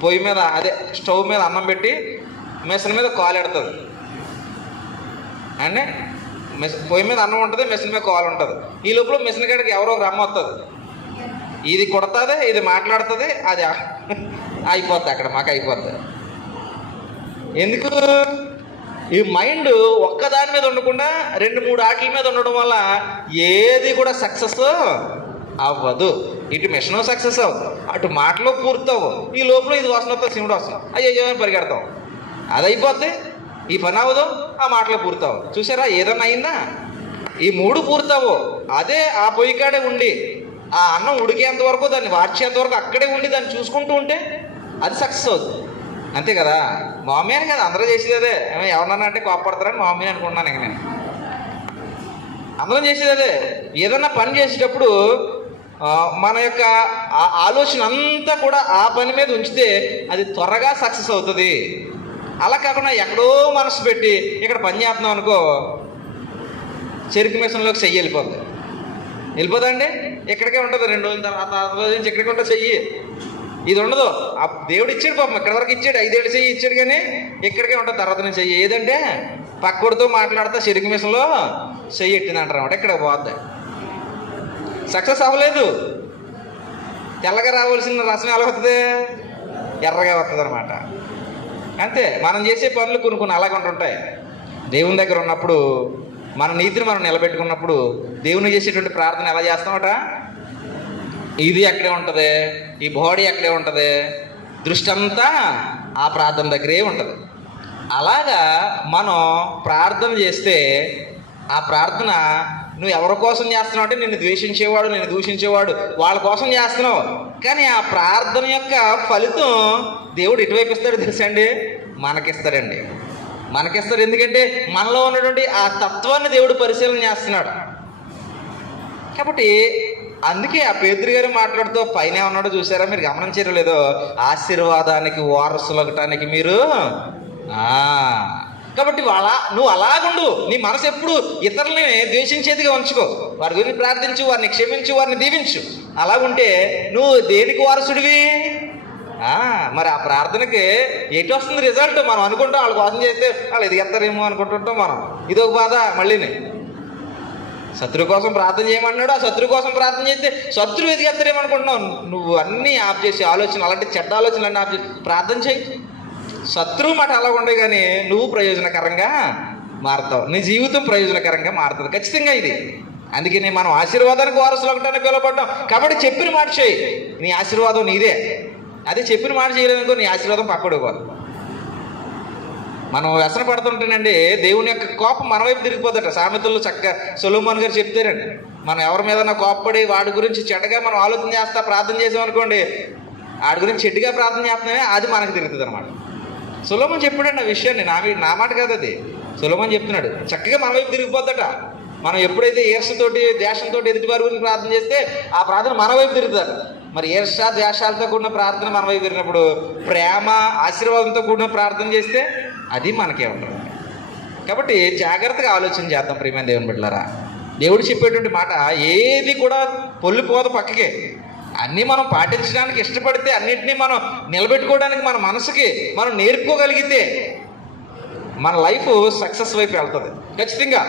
పొయ్యి మీద, స్టవ్ మీద అన్నం పెట్టి మెషిన్ మీద కాలు ఎడుతుంది అంటే, పొయ్యి మీద అన్నం ఉంటుంది, మెషిన్ మీద కాలు ఉంటుంది. ఈ లోపల మెషిన్ కాడికి ఎవరో ఒక అమ్మ వస్తుంది, ఇది కొడుతుంది, ఇది మాట్లాడుతుంది, అది అయిపోద్ది. అక్కడ మాకు అయిపోద్ది. ఎందుకు? ఈ మైండ్ ఒక్కదాని మీద ఉండకుండా 2-3 ఆటల మీద ఉండడం వల్ల ఏది కూడా సక్సెస్ అవ్వదు. ఇటు మిషన్ సక్సెస్ అవ్వదు, అటు మాటలో పూర్తవు. ఈ లోపల ఇది వస్తున్నతో శివుడు వస్తున్నాం, అయ్యో అని పరిగెడతాం, అది అయిపోద్ది. ఈ పని అవ్వదు, ఆ మాటలో పూర్తవు. చూసారా, ఏదన్నా అయిందా? ఈ 3 పూర్తవు. అదే ఆ పొయ్యి కాడే ఉండి ఆ అన్నం ఉడికేంత వరకు, దాన్ని వార్చేంత వరకు అక్కడే ఉండి దాన్ని చూసుకుంటూ ఉంటే అది సక్సెస్ అవుతుంది. అంతే కదా? మామీ అని కదా అందరూ చేసేది అదే. ఎవరన్నా అంటే కోపడతారని మామీ అనుకుంటున్నాను. ఇక నేను అందరం చేసేది అదే. ఏదన్నా పని చేసేటప్పుడు మన యొక్క ఆలోచన అంతా కూడా ఆ పని మీద ఉంచితే అది త్వరగా సక్సెస్ అవుతుంది. అలా కాకుండా ఎక్కడో మనసు పెట్టి ఇక్కడ పని చేస్తున్నాం అనుకో, చెరుకు మిషన్లోకి చెయ్యి వెళ్ళిపోతుందండి. ఇక్కడికే ఉంటుంది. 2 రోజుల తర్వాత రోజు నుంచి ఇక్కడికి ఉంటుంది చెయ్యి. ఇది ఉండదు. ఆ దేవుడు ఇచ్చాడు పాపం, ఇక్కడ వరకు ఇచ్చాడు, 5 ఏళ్ళు చెయ్యి ఇచ్చాడు, కానీ ఇక్కడికే ఉంటుంది తర్వాత నుంచి చెయ్యి. ఏదంటే పక్కడితో మాట్లాడుతూ చెరుకు మిషన్లో చెయ్యి ఎట్టింది అంటారు అనమాట. ఇక్కడ పోద్ది. సక్సెస్ అవ్వలేదు. తెల్లగా రావాల్సిన రసం ఎలా వస్తుంది? ఎర్రగా వస్తుంది అనమాట. అంతే. మనం చేసే పనులు కొన్ని అలాగే ఉంటుంటాయి. దేవుని దగ్గర ఉన్నప్పుడు మన నీతిని మనం నిలబెట్టుకున్నప్పుడు దేవుని చేసేటువంటి ప్రార్థన ఎలా చేస్తామట? ఇది అక్కడే ఉంటుంది, ఈ బాడీ అక్కడే ఉంటుంది, దృష్టి అంతా ఆ ప్రార్థన దగ్గరే ఉంటుంది. అలాగా మనం ప్రార్థన చేస్తే ఆ ప్రార్థన నువ్వు ఎవరి కోసం చేస్తున్నావు అంటే నిన్ను ద్వేషించేవాడు, నిన్ను దూషించేవాడు, వాళ్ళ కోసం చేస్తున్నావు. కానీ ఆ ప్రార్థన యొక్క ఫలితం దేవుడు ఎటువైపు ఇస్తాడు తెలుసండి? మనకిస్తాడు. ఎందుకంటే మనలో ఉన్నటువంటి ఆ తత్వాన్ని దేవుడు పరిశీలన చేస్తున్నాడు. కాబట్టి అందుకే ఆ పేతురు గారు మాట్లాడుతూ పైన ఉన్నాడో చూసారా, మీరు గమనించారో లేదో, ఆశీర్వాదానికి వారసులగటానికి మీరు. కాబట్టి నువ్వు అలాగుండు. నీ మనసు ఎప్పుడు ఇతరులని ద్వేషించేదిగా ఉంచుకో. వారి గురించి ప్రార్థించు, వారిని క్షమించు, వారిని దీవించు. అలాగుంటే నువ్వు దేనికి వారసుడివి? మరి ఆ ప్రార్థనకి ఎటు వస్తుంది రిజల్ట్? మనం అనుకుంటాం వాళ్ళ కోసం చేస్తే వాళ్ళు ఎదిగేస్తారేమో అనుకుంటుంటాం. మనం ఇదొక బాధ. మళ్ళీని శత్రువు కోసం ప్రార్థన చేయమన్నాడు, ఆ శత్రువు కోసం ప్రార్థన చేస్తే శత్రువు ఎదిగేస్తారేమో అనుకుంటున్నావు. నువ్వు అన్నీ ఆఫ్ చేసి ఆలోచన, అలాంటి చెడ్డ ఆలోచనలు అన్నీ ఆఫ్ చేసి ప్రార్థన చేయి. శత్రువు మాట అలా ఉండే, కానీ నువ్వు ప్రయోజనకరంగా మారుతావు. నీ జీవితం ప్రయోజనకరంగా మారుతుంది ఖచ్చితంగా. ఇది అందుకని మనం ఆశీర్వాదానికి వారసులు ఒకటానికి పిలువబడ్డాం. కాబట్టి చెప్పిన మాట చేయి, నీ ఆశీర్వాదం నీదే. అదే చెప్పిన మాట చేయలేదనుకో, నీ ఆశీర్వాదం పక్కడుకోవాలి. మనం వ్యసన పడుతుంటేనండి దేవుని యొక్క కోపం మన వైపు తిరిగిపోద్దట. సామెతల్లో చక్కగా సొలొమోన్ గారు చెప్తారండి, మనం ఎవరి మీద కోపపడి వాడి గురించి చెడ్డగా మనం ఆలోచన చేస్తా ప్రార్థన చేసామనుకోండి, వాడి గురించి చెడ్డగా ప్రార్థన చేస్తున్నామే, అది మనకు తిరుగుతుంది అనమాట. సొలొమోను చెప్పాడండి ఆ విషయాన్ని. నా మాట కాదు అది, సొలొమోను చెప్తున్నాడు. చక్కగా మన వైపు తిరిగిపోద్దట. మనం ఎప్పుడైతే ఈర్ష్యతోటి ద్వేషంతో ఎదుటి వారి గురించి ప్రార్థన చేస్తే ఆ ప్రార్థన మన వైపు తిరుగుతారు. మరి ఈర్ష్య ద్వేషాలతో కూడిన ప్రార్థన మన వైపు తిరిగినప్పుడు, ప్రేమ ఆశీర్వాదంతో కూడిన ప్రార్థన చేస్తే అది మనకే ఉంటుంది. కాబట్టి జాగ్రత్తగా ఆలోచన చేద్దాం ప్రియమైన దేవుని బిడ్డలారా. దేవుడు చెప్పేటువంటి మాట ఏది కూడా పొల్లిపోదు పక్కకే. అన్నీ మనం పాటించడానికి ఇష్టపడితే, అన్నింటినీ మనం నిలబెట్టుకోవడానికి మన మనసుకి మనం నేర్పుకోగలిగితే మన లైఫ్ సక్సెస్ వైపు వెళ్తుంది ఖచ్చితంగా.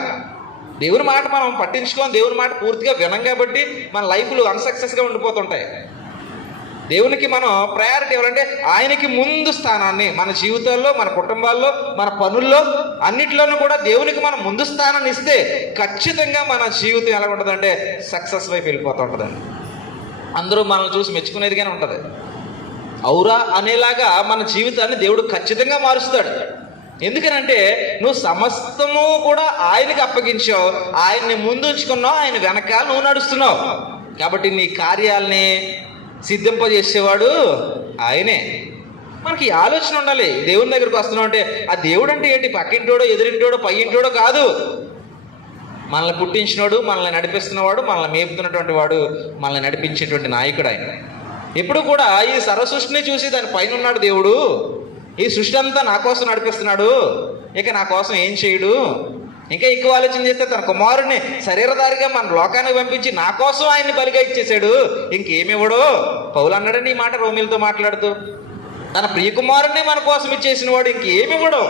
దేవుని మాట మనం పట్టించుకొని దేవుని మాట పూర్తిగా వినం కాబట్టి మన లైఫ్లు అన్సక్సెస్గా ఉండిపోతుంటాయి. దేవునికి మనం ప్రయారిటీ ఇవ్వాలంటే ఆయనకి ముందు స్థానాన్ని మన జీవితాల్లో, మన కుటుంబాల్లో, మన పనుల్లో అన్నిట్లోనూ కూడా దేవునికి మనం ముందు స్థానాన్ని ఇస్తే ఖచ్చితంగా మన జీవితం ఎలా ఉంటుందంటే సక్సెస్ వైపు వెళ్ళిపోతూ ఉంటుందండి. అందరూ మనల్ని చూసి మెచ్చుకునేదిగానే ఉంటుంది. ఔరా అనేలాగా మన జీవితాన్ని దేవుడు ఖచ్చితంగా మారుస్తాడు. ఎందుకనంటే నువ్వు సమస్తము కూడా ఆయనకి అప్పగించావు, ఆయన్ని ముందు ఉంచుకున్నావు, ఆయన వెనకాల నువ్వు నడుస్తున్నావు. కాబట్టి నీ కార్యాలని సిద్ధింపజేసేవాడు ఆయనే. మనకి ఆలోచన ఉండాలి. దేవుని దగ్గరికి వస్తున్నావు అంటే ఆ దేవుడు అంటే ఏంటి? పక్కింటోడో, ఎదురింటోడో, పై ఇంటోడో కాదు. మనల్ని పుట్టించినోడు, మనల్ని నడిపిస్తున్నవాడు, మనల్ని మేపుతున్నటువంటి వాడు, మనల్ని నడిపించేటువంటి నాయకుడు ఆయన. ఎప్పుడు కూడా ఈ సర్వసృష్టిని చూసి దాని పైన ఉన్నాడు దేవుడు. ఈ సృష్టి అంతా నా కోసం నడిపిస్తున్నాడు, ఇక నా కోసం ఏం చేయడు. ఇంకా ఎక్కువ ఆలోచన చేస్తే తన కుమారుడిని శరీరధారిగా మన లోకానికి పంపించి నా కోసం ఆయన్ని బలిగా ఇచ్చేసాడు, ఇంకేమివ్వడు. పౌలు అన్నాడని ఈ మాట రోమిలతో మాట్లాడుతూ, తన ప్రియ కుమారుడిని మన కోసం ఇచ్చేసిన వాడు ఇంకేమివ్వడు.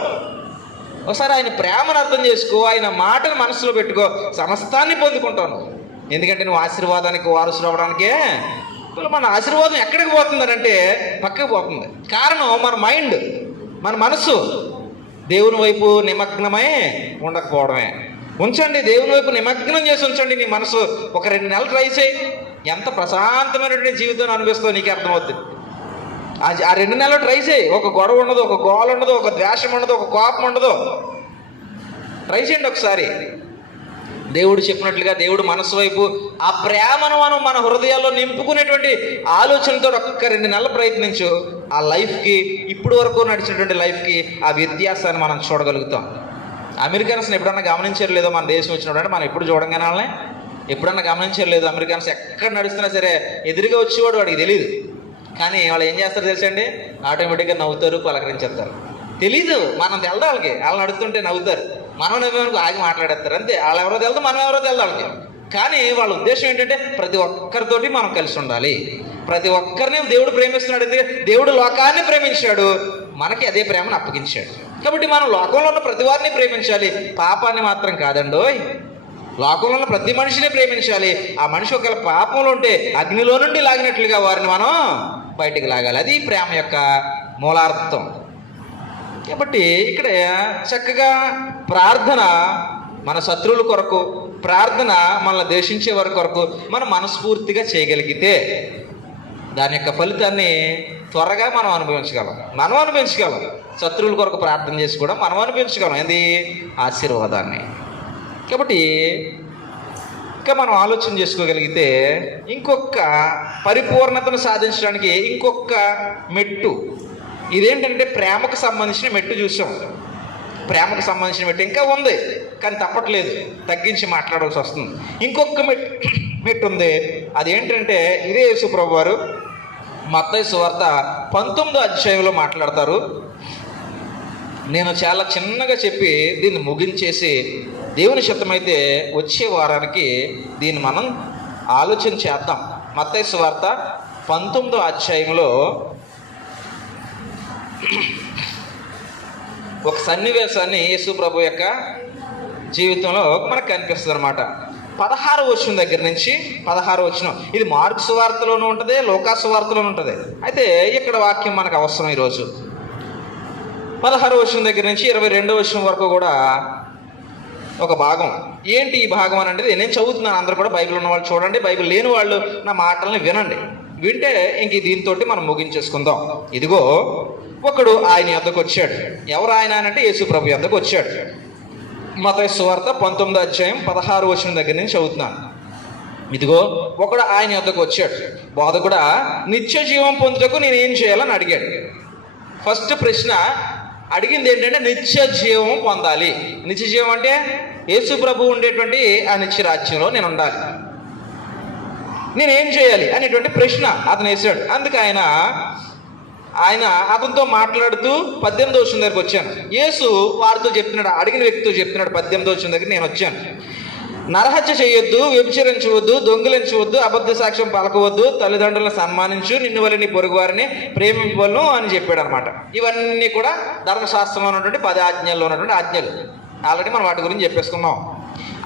ఒకసారి ఆయన ప్రేమను అర్థం చేసుకో, ఆయన మాటను మనసులో పెట్టుకో, సమస్తాన్ని పొందుకుంటాను. ఎందుకంటే నువ్వు ఆశీర్వాదానికి వారసులు అవ్వడానికే. మన ఆశీర్వాదం ఎక్కడికి పోతుందనంటే పక్కకి పోతుంది. కారణం మన మైండ్, మన మనసు దేవుని వైపు నిమగ్నమై ఉండకపోవడమే. ఉంచండి, దేవుని వైపు నిమగ్నం చేసి ఉంచండి నీ మనసు. ఒక 2 నెలలు ట్రై చేయి, ఎంత ప్రశాంతమైనటువంటి జీవితం అనిపిస్తుందో నీకు అర్థమవుతుంది. ఆ 2 నెలలు ట్రై చేయి. ఒక గొడవ ఉండదు, ఒక గోల ఉండదు, ఒక ద్వేషం ఉండదు, ఒక కోపం ఉండదు. ట్రై చేయండి ఒకసారి. దేవుడు చెప్పినట్లుగా దేవుడు మనసు వైపు ఆ ప్రేమను మనం మన హృదయాల్లో నింపుకునేటువంటి ఆలోచనతో ఒక్క 2 నెలలు ప్రయత్నించు. ఆ లైఫ్కి, ఇప్పుడు వరకు నడిచినటువంటి లైఫ్కి ఆ వ్యత్యాసాన్ని మనం చూడగలుగుతాం. అమెరికన్స్ని ఎప్పుడన్నా గమనించారు లేదో, మన దేశం వచ్చినప్పుడు మనం ఎప్పుడు చూడంగానే వాళ్ళని ఎప్పుడన్నా గమనించారు లేదో. అమెరికన్స్ ఎక్కడ నడుస్తున్నా సరే ఎదురుగా వచ్చేవాడు వాడికి తెలియదు, కానీ వాళ్ళు ఏం చేస్తారు తెలుసండి? ఆటోమేటిక్గా నవ్వుతారు, పలకరించేస్తారు. తెలీదు, మనం తెలదు వాళ్ళకి. వాళ్ళు నడుస్తుంటే నవ్వుతారు, మనం నవ్వేమనుకో ఆగి మాట్లాడేస్తారు, అంతే. వాళ్ళు ఎవరో తెలుదు, మనం ఎవరో తెలుదు వాళ్ళకి. కానీ వాళ్ళ ఉద్దేశం ఏంటంటే ప్రతి ఒక్కరితోటి మనం కలిసి ఉండాలి, ప్రతి ఒక్కరిని దేవుడు ప్రేమిస్తున్నాడు. ఎందుకంటే దేవుడు లోకాన్ని ప్రేమించాడు, మనకి అదే ప్రేమను అప్పగించాడు. కాబట్టి మనం లోకంలో ఉన్న ప్రతి వారిని ప్రేమించాలి, పాపాన్ని మాత్రం కాదండోయ్. లోకంలో ఉన్న ప్రతి మనిషిని ప్రేమించాలి. ఆ మనిషి ఒకవేళ పాపంలో ఉంటే అగ్నిలో నుండి లాగినట్లుగా వారిని మనం బయటికి లాగాలి. అది ప్రేమ యొక్క మూలార్థం. కాబట్టి ఇక్కడ చక్కగా ప్రార్థన మన శత్రువుల కొరకు, ప్రార్థన మనల్ని ద్వేషించే వారి కొరకు మనం మనస్ఫూర్తిగా చేయగలిగితే దాని యొక్క ఫలితాన్ని త్వరగా మనం అనుభవించగలం. శత్రువుల కొరకు ప్రార్థన చేసి కూడా మనం అనుభవించగలం ఏంది? ఆశీర్వాదాన్ని. కాబట్టి ఇంకా మనం ఆలోచన చేసుకోగలిగితే ఇంకొక పరిపూర్ణతను సాధించడానికి ఇంకొక మెట్టు ఇదేంటంటే ప్రేమకు సంబంధించిన మెట్టు చూసాం. ప్రేమకు సంబంధించిన మెట్టు ఇంకా ఉంది, కానీ తప్పట్లేదు, తగ్గించి మాట్లాడాల్సి వస్తుంది. ఇంకొక మెట్టు ఉంది. అదేంటంటే ఇదే యేసు ప్రభు వారు మత్తయి సువార్త 19వ అధ్యాయంలో మాట్లాడతారు. నేను చాలా చిన్నగా చెప్పి దీన్ని ముగించేసి దేవుని చిత్తమైతే వచ్చే వారానికి దీన్ని మనం ఆలోచన చేద్దాం. మత్తయి సువార్త 19వ అధ్యాయంలో ఒక సన్నివేశాన్ని యేసు ప్రభు యొక్క జీవితంలో మనకు కనిపిస్తుంది అనమాట. 16వ వచనం దగ్గర నుంచి 16వ వచనం, ఇది మార్కు సువార్తలోనూ ఉంటుంది, లూకా సువార్తలోనూ ఉంటుంది. అయితే ఇక్కడ వాక్యం మనకు అవసరం ఈరోజు. 16వ వచనం దగ్గర నుంచి 22వ వచనం వరకు కూడా ఒక భాగం. ఏంటి ఈ భాగం అని అంటే నేను చదువుతున్నాను, అందరూ కూడా బైబిల్ ఉన్న వాళ్ళు చూడండి, బైబిల్ లేని వాళ్ళు నా మాటల్ని వినండి. వింటే ఇంక దీంతో మనం ముగించేసుకుందాం. ఇదిగో ఒకడు ఆయన యొద్దకు వచ్చాడు. ఎవరు ఆయన అంటే యేసు ప్రభు యొద్దకు వచ్చాడు. మత్తయి సువార్త 19వ అధ్యాయం 16వ వచనం దగ్గర నుంచి చదువుతున్నాను. ఇదిగో ఒకడు ఆయన యొద్దకు వచ్చాడు, బోధకుడా నిత్య జీవం పొందుటకు నేను ఏం చేయాలని అడిగాడు. ఫస్ట్ ప్రశ్న, అడిగింది ఏంటంటే నిత్య జీవం పొందాలి. నిత్య జీవం అంటే యేసు ప్రభు ఉండేటువంటి ఆ నిత్య రాజ్యంలో నేను ఉండాలి, నేనేం చేయాలి అనేటువంటి ప్రశ్న అతను వేసాడు. అందుకు ఆయన అతనితో మాట్లాడుతూ 18వ వచనం దగ్గరికి వచ్చాను. యేసు వారితో చెప్తున్నాడు, అడిగిన వ్యక్తితో చెప్తున్నాడు 18వ వచనం దగ్గర, నేను వచ్చాను, నరహత్య చేయొద్దు, వ్యభిచరించవద్దు, దొంగిలించవద్దు, అబద్ధ సాక్ష్యం పలకవద్దు, తల్లిదండ్రులను సన్మానించు, నిన్ను వల్ల నీ పొరుగు వారిని ప్రేమింపవలను అని చెప్పాడు అనమాట. ఇవన్నీ కూడా ధర్మశాస్త్రంలో ఉన్నటువంటి 10 ఆజ్ఞల్లో ఉన్నటువంటి ఆజ్ఞలు. ఆల్రెడీ మనం వాటి గురించి చెప్పేసుకున్నాం.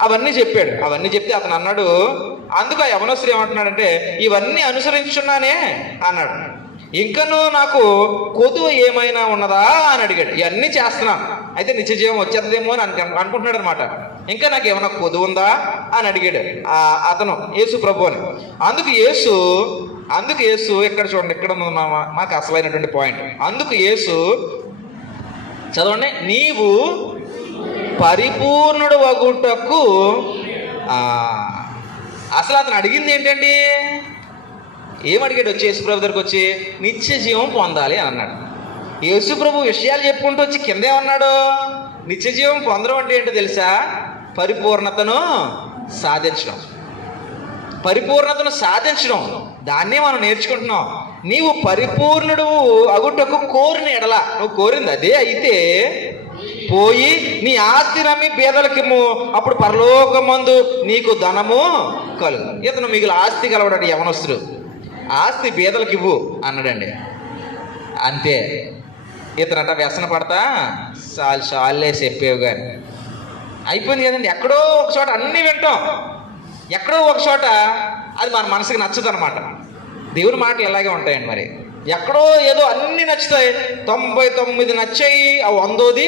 అవన్నీ చెప్పాడు. అవన్నీ చెప్తే అతను అన్నాడు, అందుకు ఆ యవనస్తుడు ఏమంటున్నాడంటే, ఇవన్నీ అనుసరించున్నానే అన్నాడు. ఇంకనూ నాకు కొదువ ఏమైనా ఉన్నదా అని అడిగాడు. ఇవన్నీ చేస్తున్నాను, అయితే నిత్య జీవం వచ్చేదేమో అని అనుకుంటున్నాడు అనమాట. ఇంకా నాకు ఏమైనా కొదువు ఉందా అని అడిగాడు అతను యేసు ప్రభు అని. అందుకు యేసు ఇక్కడ చూడండి, ఇక్కడ మాకు అసలైనటువంటి పాయింట్. అందుకు యేసు చదవండి, నీవు పరిపూర్ణుడు వగుటకు. అసలు అతను అడిగింది ఏంటండి? ఏమడిగాడు? వచ్చి యేసుప్రభు దగ్గరికి వచ్చి నిత్య జీవం పొందాలి అని అన్నాడు. యేసుప్రభు విషయాలు చెప్పుకుంటూ వచ్చి కిందేమన్నాడు? నిత్య జీవం పొందడం అంటే ఏంటో తెలుసా? పరిపూర్ణతను సాధించడం. పరిపూర్ణతను సాధించడం, దాన్నే మనం నేర్చుకుంటున్నాం. నీవు పరిపూర్ణుడు అగుటకు కోరిన ఎడల, నువ్వు కోరింది అదే అయితే పోయి నీ ఆస్తి నమ్మి పేదలకిమ్ము, అప్పుడు పరలోకమందు నీకు ధనము కలుగు. ఇతను మిగిలిన ఆస్తి కలవడండి యవనస్తుడు. ఆస్తి పేదలకు ఇవ్వు అన్నాడండి. అంతే. ఇతనంట వ్యసన పడతా చాలే చెప్పేవు కానీ అయిపోయింది కదండి. ఎక్కడో ఒక చోట అన్నీ వింటాం, ఎక్కడో ఒక చోట అది మన మనసుకి నచ్చదు అనమాట. దేవుని మాటలు ఇలాగే ఉంటాయండి. మరి ఎక్కడో ఏదో అన్నీ నచ్చుతాయి, 99 నచ్చాయి, ఆ 100ది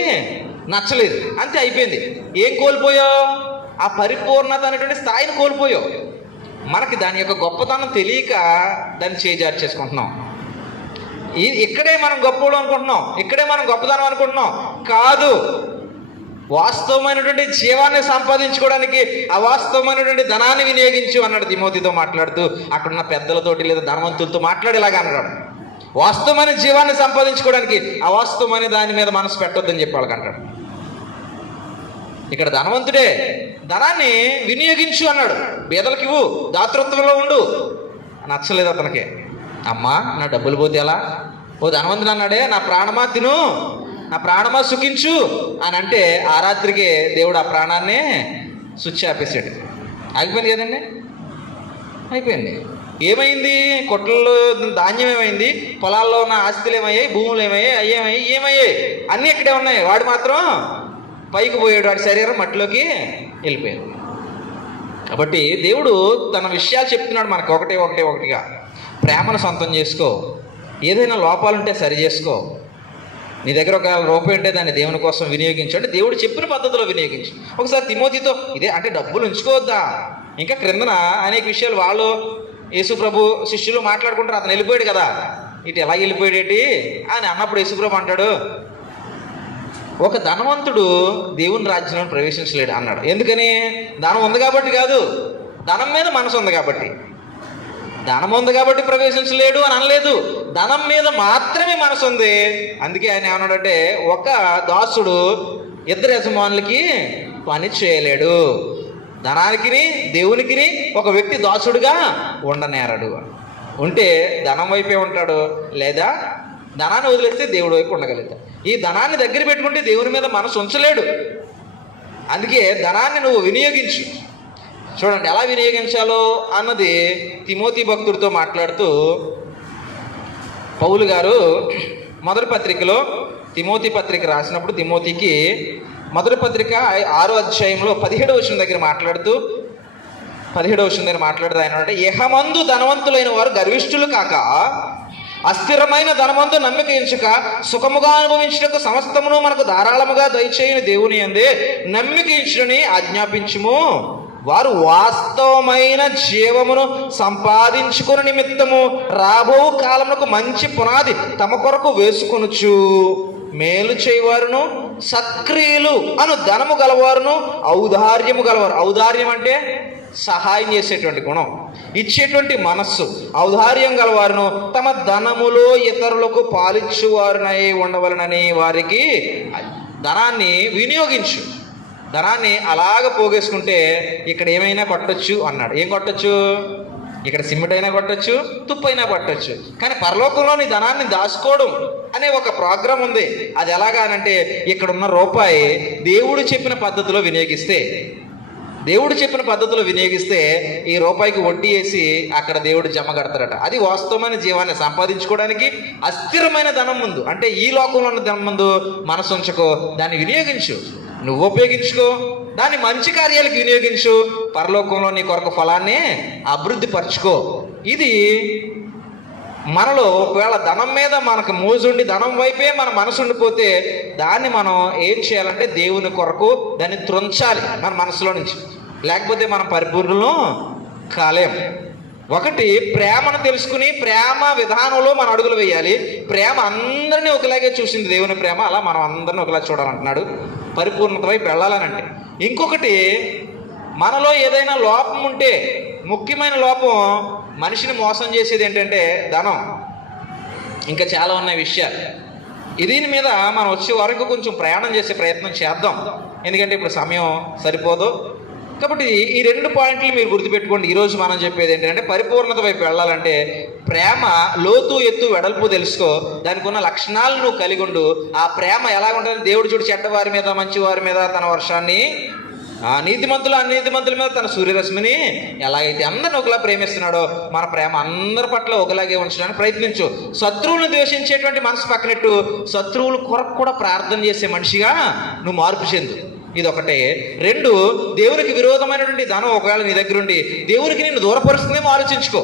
నచ్చలేదు, అంతే అయిపోయింది. ఏం కోల్పోయావు? ఆ పరిపూర్ణత అనేటువంటి స్థాయిని కోల్పోయావు. మనకి దాని యొక్క గొప్పతనం తెలియక దాన్ని చేజార్చేసుకుంటున్నాం. ఇక్కడే మనం గొప్పలు అనుకుంటున్నాం, ఇక్కడే మనం గొప్పతనం అనుకుంటున్నాం. కాదు, వాస్తవమైనటువంటి జీవాన్ని సంపాదించుకోవడానికి అవాస్తవమైనటువంటి ధనాన్ని వినియోగించు అన్నాడు తిమోతితో మాట్లాడుతూ. అక్కడున్న పెద్దలతోటి లేదా ధనవంతులతో మాట్లాడేలాగా అన్నాడు. వాస్తవమైన జీవాన్ని సంపాదించుకోవడానికి అవాస్తవమైన దాని మీద మనసు పెట్టొద్దని చెప్పి వాళ్ళకి అంటాడు. ఇక్కడ ధనవంతుడే, ధనాన్ని వినియోగించు అన్నాడు. బీదలకు ఇవ్వు, దాతృత్వంలో ఉండు. నచ్చలేదు అతనికి. అమ్మా నా డబ్బులు పోతే ఎలా? ఓ ధనవంతుడు అన్నాడే, నా ప్రాణమా తిను, నా ప్రాణమా సుఖించు అని అంటే ఆ రాత్రికి దేవుడు ఆ ప్రాణాన్ని స్విచ్ ఆపేసాడు. ఆగిపోయింది కదండి, అయిపోయింది. ఏమైంది? కొట్లలో ధాన్యం ఏమైంది, పొలాల్లో ఉన్న ఆస్తులు ఏమయ్యాయి, భూములు ఏమయ్యాయి, ఏమయ్యాయి అన్నీ ఇక్కడే ఉన్నాయి. వాడు మాత్రం పైకి పోయాడు, వాడి శరీరం మట్టిలోకి వెళ్ళిపోయాడు. కాబట్టి దేవుడు తన విషయాలు చెప్తున్నాడు మనకు ఒకటిగా. ప్రేమను సొంతం చేసుకో, ఏదైనా లోపాలుంటే సరి చేసుకో, నీ దగ్గర ఒక రూపాయి ఉంటే దాన్ని దేవుని కోసం వినియోగించు అంటే దేవుడు చెప్పిన పద్ధతిలో వినియోగించు. ఒకసారి తిమోతితో ఇదే అంటే డబ్బులు ఉంచుకోవద్దా, ఇంకా క్రిందన అనేక విషయాలు వాళ్ళు యేసుప్రభు శిష్యులు మాట్లాడుకుంటారు. అతను వెళ్ళిపోయాడు కదా, ఇటు ఎలా వెళ్ళిపోయాడేటి అని అన్నప్పుడు యేసుప్రభు అంటాడు, ఒక ధనవంతుడు దేవుని రాజ్యంలో ప్రవేశించలేడు అన్నాడు. ఎందుకని? ధనం ఉంది కాబట్టి కాదు, ధనం మీద మనసు ఉంది కాబట్టి. ధనం ఉంది కాబట్టి ప్రవేశించలేడు అని అనలేదు, ధనం మీద మాత్రమే మనసు ఉంది. అందుకే ఆయన ఏమన్నాడంటే, ఒక దాసుడు 2 యజమానులకి పని చేయలేడు. ధనానికి దేవునికి ఒక వ్యక్తి దాసుడుగా ఉండనేరడు. ఉంటే ధనం వైపే ఉంటాడు, లేదా ధనాన్ని వదిలేస్తే దేవుడి వైపు ఉండగలుగుతాడు. ఈ ధనాన్ని దగ్గర పెట్టుకుంటే దేవుని మీద మనసు ఉంచలేడు. అందుకే ధనాన్ని నువ్వు వినియోగించు. చూడండి ఎలా వినియోగించాలో అన్నది తిమోతి భక్తుడితో మాట్లాడుతూ పౌలు గారు మొదటి పత్రికలో తిమోతి పత్రిక రాసినప్పుడు తిమోతికి మొదటి పత్రిక 6వ అధ్యాయంలో 17వ వచనం దగ్గర మాట్లాడుతూ ఆయన అంటే, యెహమందు ధనవంతులైన వారు గర్విష్ఠులు కాక అస్థిరమైన ధనమందు నమ్మిక ఎంచుక సుఖముగా అనుభవించుటకు సమస్తమును మనకు ధారాళముగా దయచేయని దేవుని యందే నమ్మిక ఎంచుటని ఆజ్ఞాపించుము. వారు వాస్తవమైన జీవమును సంపాదించుకుని నిమిత్తము రాబో కాలమునకు మంచి పునాది తమ కొరకు వేసుకొనుచు మేలు చేయవారును సక్రియులు అను ధనము గలవారును ఔదార్యము గలవారు. ఔదార్యం అంటే సహాయం చేసేటువంటి గుణం. ఇచ్చేటువంటి మనస్సు, ఔదార్యం గలవారును తమ ధనములో ఇతరులకు పాలిచ్చువారునై ఉండవలనని వారికి ధనాన్ని వినియోగించు. ధనాన్ని అలాగ పోగేసుకుంటే ఇక్కడ ఏమైనా కొట్టొచ్చు అన్నాడు. ఏం కొట్టొచ్చు? ఇక్కడ సిమెంట్ అయినా కొట్టొచ్చు, తుప్పు అయినా కొట్టొచ్చు. కానీ పరలోకంలో నీ ధనాన్ని దాచుకోవడం అనే ఒక ప్రోగ్రాం ఉంది. అది ఎలాగానంటే ఇక్కడ ఉన్న రూపాయి దేవుడు చెప్పిన పద్ధతిలో వినియోగిస్తే, ఈ రూపాయికి వడ్డీ వేసి అక్కడ దేవుడు జమ కడతాడట. అది వాస్తవమైన జీవాన్ని సంపాదించుకోవడానికి అస్థిరమైన ధనం ముందు, అంటే ఈ లోకంలో ఉన్న ధనం ముందు మనసు ఉంచుకో, దాన్ని వినియోగించు, నువ్వు ఉపయోగించుకో, దాన్ని మంచి కార్యాలకు వినియోగించు, పరలోకంలో నీ కొరకు ఫలాన్ని అభివృద్ధి పరచుకో. ఇది మనలో ఒకవేళ ధనం మీద మనకు మోజుండి ధనం వైపే మన మనసు ఉండిపోతే దాన్ని మనం ఏం చేయాలంటే దేవుని కొరకు దాన్ని త్రుంచాలి మన మనసులో నుంచి, లేకపోతే మనం పరిపూర్ణులు కాలేం. ఒకటి, ప్రేమను తెలుసుకుని ప్రేమ విధానంలో మన అడుగులు వేయాలి. ప్రేమ అందరినీ ఒకలాగే చూసింది దేవుని ప్రేమ, అలా మనం అందరినీ ఒకలా చూడాలంటున్నాడు పరిపూర్ణత వైపు వెళ్ళాలనంటే. ఇంకొకటి, మనలో ఏదైనా లోపం ఉంటే, ముఖ్యమైన లోపం మనిషిని మోసం చేసేది ఏంటంటే ధనం. ఇంకా చాలా ఉన్నాయి విషయాలు. దీని మీద మనం వచ్చే వరకు కొంచెం ప్రయాణం చేసే ప్రయత్నం చేద్దాం, ఎందుకంటే ఇప్పుడు సమయం సరిపోదు. కాబట్టి ఈ 2 పాయింట్లు మీరు గుర్తుపెట్టుకోండి. ఈరోజు మనం చెప్పేది ఏంటంటే పరిపూర్ణత వైపు వెళ్ళాలంటే ప్రేమ లోతు ఎత్తు వెడల్పు తెలుసుకో, దానికి ఉన్న లక్షణాలు నువ్వు కలిగి ఉండు. ఆ ప్రేమ ఎలా ఉంటుంది? దేవుడు చూడు చెడ్డవారి మీద మంచి వారి మీద తన వర్షాన్ని, నీతిమంతులు అనీతిమంతుల మీద తన సూర్యరశ్మిని ఎలాగైతే అందరిని ఒకలా ప్రేమిస్తున్నాడో మన ప్రేమ అందరి పట్ల ఒకలాగే ఉంచడానికి ప్రయత్నించు. శత్రువులను ద్వేషించేటువంటి మనసు పక్కనట్టు శత్రువుల కొరకు కూడా ప్రార్థన చేసే మనిషిగా నువ్వు మార్పు చెందు. ఇదొకటే. 2, దేవునికి విరోధమైనటువంటి ధనం ఒకవేళ నీ దగ్గర ఉండి దేవునికి నిన్ను దూరపరుస్తుందేమో ఆలోచించుకో.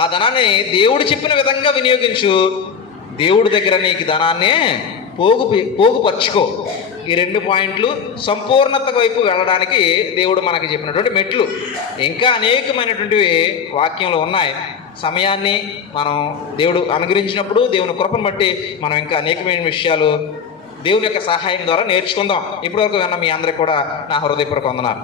ఆ ధనాన్ని దేవుడు చెప్పిన విధంగా వినియోగించు. దేవుడి దగ్గర నీకు ధనాన్ని పోగుపరుచుకో. ఈ 2 పాయింట్లు సంపూర్ణత వైపు వెళ్ళడానికి దేవుడు మనకి చెప్పినటువంటి మెట్లు. ఇంకా అనేకమైనటువంటివి వాక్యంలో ఉన్నాయి. సమయాన్ని మనం దేవుడు అనుగ్రహించినప్పుడు దేవుని కృపను బట్టి మనం ఇంకా అనేకమైన విషయాలు దేవుని యొక్క సహాయం ద్వారా నేర్చుకుందాం. ఇప్పటివరకు విన్న మీ అందరికీ కూడా నా హృదయపూర్వక వందనాలు.